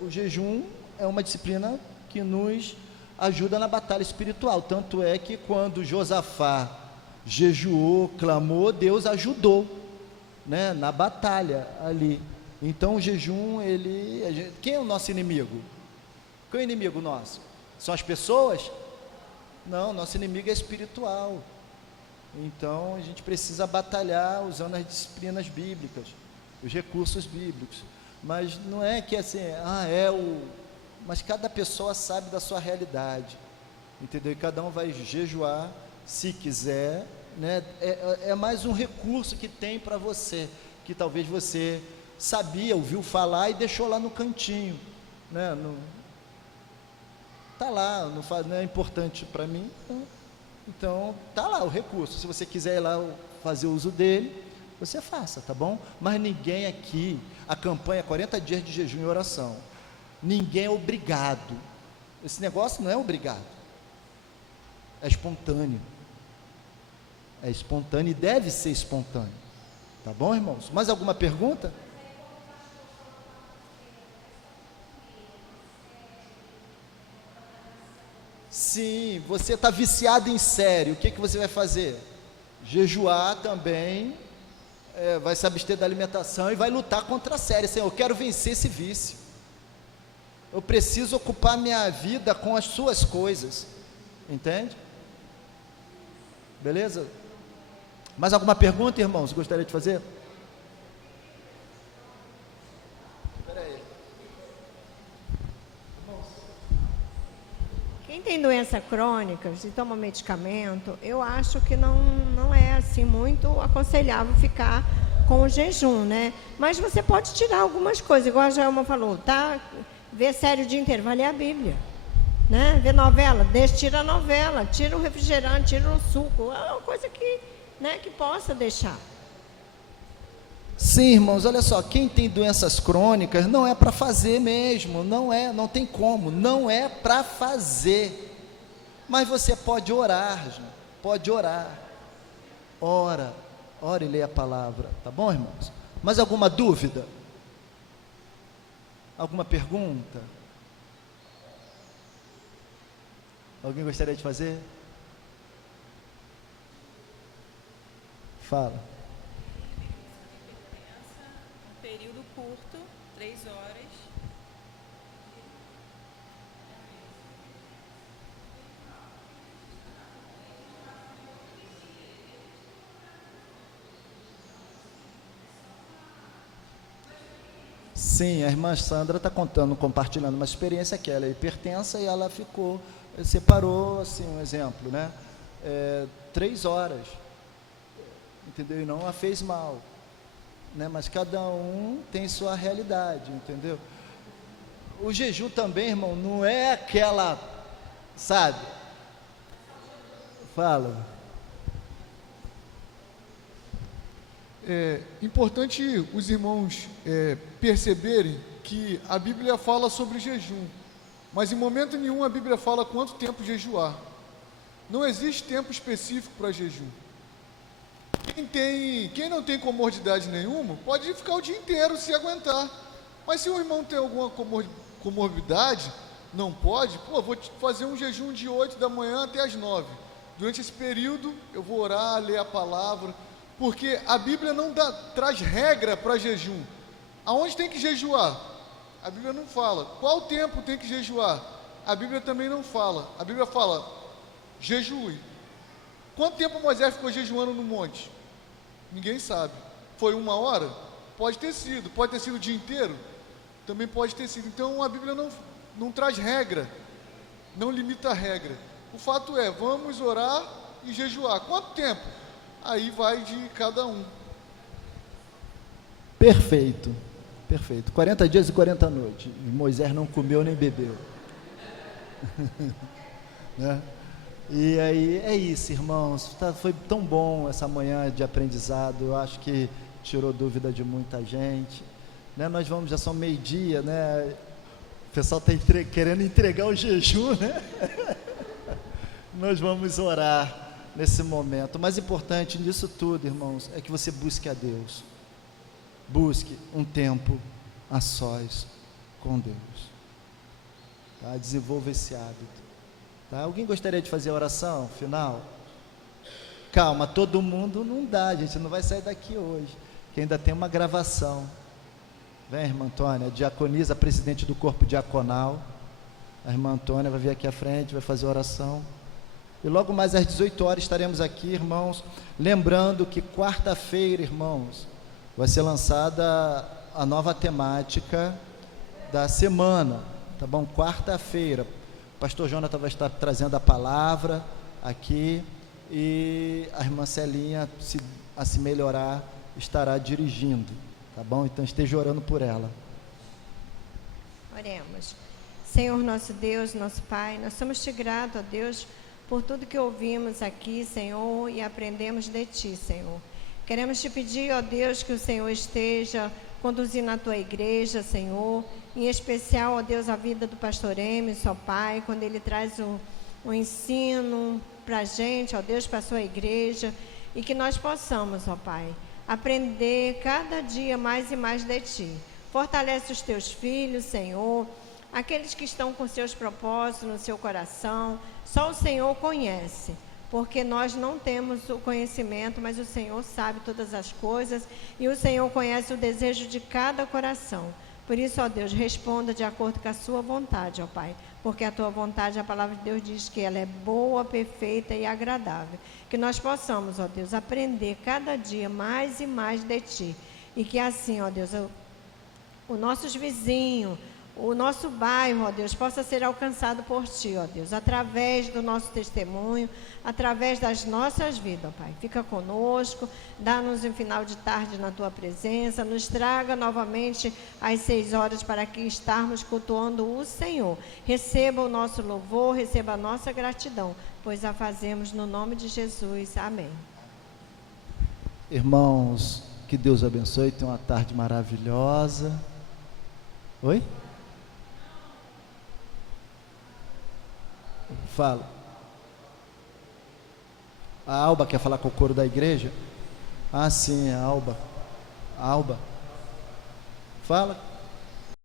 o jejum é uma disciplina que nos ajuda na batalha espiritual, tanto é que quando Josafá jejuou, clamou, Deus ajudou, né, na batalha ali. Então o jejum, quem é o nosso inimigo? Quem é o inimigo nosso? São as pessoas? Não, nosso inimigo é espiritual. Então a gente precisa batalhar usando as disciplinas bíblicas, os recursos bíblicos, mas não é que assim, mas cada pessoa sabe da sua realidade, entendeu? E cada um vai jejuar se quiser, né? É mais um recurso que tem para você, que talvez você sabia, ouviu falar e deixou lá no cantinho, né? Tá lá, não é importante para mim, né? Então tá lá o recurso, se você quiser ir lá fazer uso dele, você faça, tá bom? Mas ninguém aqui, a campanha é 40 dias de jejum e oração, ninguém é obrigado Esse negócio não é obrigado. É espontâneo. É espontâneo e deve ser espontâneo. Tá bom, irmãos? Mais alguma pergunta? Sim, você está viciado em série, o que você vai fazer? Jejuar também, vai se abster da alimentação e vai lutar contra a série. Senhor, eu quero vencer esse vício. Eu preciso ocupar minha vida com as suas coisas. Entende? Beleza? Mais alguma pergunta, irmãos? Gostaria de fazer? Espera aí. Quem tem doença crônica e toma medicamento, eu acho que não é assim muito aconselhável ficar com o jejum, né? Mas você pode tirar algumas coisas, igual a Joelma falou, tá? Ver série o dia inteiro, vai ler a Bíblia, né? Ver novela, tira a novela, tira o refrigerante, tira o suco, é uma coisa que, né, que possa deixar. Sim, irmãos, olha só, quem tem doenças crônicas não é para fazer mesmo, não tem como, não é para fazer, mas você pode orar, gente, pode orar, ora e lê a palavra, tá bom, irmãos? Mais alguma dúvida? Alguma pergunta? Alguém gostaria de fazer? Fala. Período curto, 3 horas. Sim, a irmã Sandra está compartilhando uma experiência que ela é hipertensa e ela separou, assim, um exemplo, né? 3 horas, entendeu? E não a fez mal, né? Mas cada um tem sua realidade, entendeu? O jejum também, irmão, não é aquela, sabe? Fala. É importante os irmãos perceberem que a Bíblia fala sobre jejum, mas em momento nenhum a Bíblia fala quanto tempo jejuar. Não existe tempo específico para jejum. Quem não tem comorbidade nenhuma, pode ficar o dia inteiro se aguentar. Mas se o irmão tem alguma comorbidade, não pode, vou fazer um jejum de 8 da manhã até as 9. Durante esse período eu vou orar, ler a palavra, porque a Bíblia não traz regra para jejum. Aonde tem que jejuar? A Bíblia não fala. Qual tempo tem que jejuar? A Bíblia também não fala. A Bíblia fala, jejue. Quanto tempo Moisés ficou jejuando no monte? Ninguém sabe. Foi 1 hora? Pode ter sido o dia inteiro? Também pode ter sido. Então a Bíblia não traz regra, não limita a regra. O fato é, vamos orar e jejuar. Quanto tempo? Aí vai de cada um. Perfeito, 40 dias e 40 noites. Moisés não comeu nem bebeu. Né? E aí é isso, irmãos. Foi tão bom essa manhã de aprendizado. Eu acho que tirou dúvida de muita gente, né? Nós já são 12:30, né? O pessoal está querendo entregar o jejum, né? Nós vamos orar nesse momento. O mais importante nisso tudo, irmãos, é que você busque a Deus. Busque um tempo a sós com Deus. Tá? Desenvolva esse hábito. Tá? Alguém gostaria de fazer a oração final? Calma, todo mundo não dá, a gente não vai sair daqui hoje, que ainda tem uma gravação. Vem, irmã Antônia, diaconisa, presidente do corpo diaconal. A irmã Antônia vai vir aqui à frente, vai fazer a oração. E logo mais às 18 horas estaremos aqui, irmãos, lembrando que quarta-feira, irmãos, vai ser lançada a nova temática da semana, tá bom? Quarta-feira, o pastor Jonathan vai estar trazendo a palavra aqui e a irmã Celinha, a se melhorar, estará dirigindo, tá bom? Então esteja orando por ela. Oremos. Senhor nosso Deus, nosso Pai, nós somos te gratos, ó Deus, por tudo que ouvimos aqui, Senhor, e aprendemos de Ti, Senhor. Queremos te pedir, ó Deus, que o Senhor esteja conduzindo a tua igreja, Senhor. Em especial, ó Deus, a vida do pastor Emerson, ó Pai, quando ele traz o ensino para a gente, ó Deus, para a sua igreja, e que nós possamos, ó Pai, aprender cada dia mais e mais de Ti. Fortalece os Teus filhos, Senhor, aqueles que estão com seus propósitos no seu coração, só o Senhor conhece, porque nós não temos o conhecimento, mas o Senhor sabe todas as coisas, e o Senhor conhece o desejo de cada coração. Por isso, ó Deus, responda de acordo com a sua vontade, ó Pai, porque a tua vontade, a palavra de Deus diz que ela é boa, perfeita e agradável. Que nós possamos, ó Deus, aprender cada dia mais e mais de Ti, e que assim, ó Deus, os nossos vizinhos, o nosso bairro, ó Deus, possa ser alcançado por Ti, ó Deus, através do nosso testemunho, através das nossas vidas, ó Pai. Fica conosco, dá-nos um final de tarde na Tua presença, nos traga novamente às 6 horas para que estarmos cultuando o Senhor. Receba o nosso louvor, receba a nossa gratidão, pois a fazemos no nome de Jesus. Amém. Irmãos, que Deus abençoe, tenha uma tarde maravilhosa. Oi? Fala. A Alba quer falar com o coro da igreja? Ah, sim, a Alba. Alba. Fala.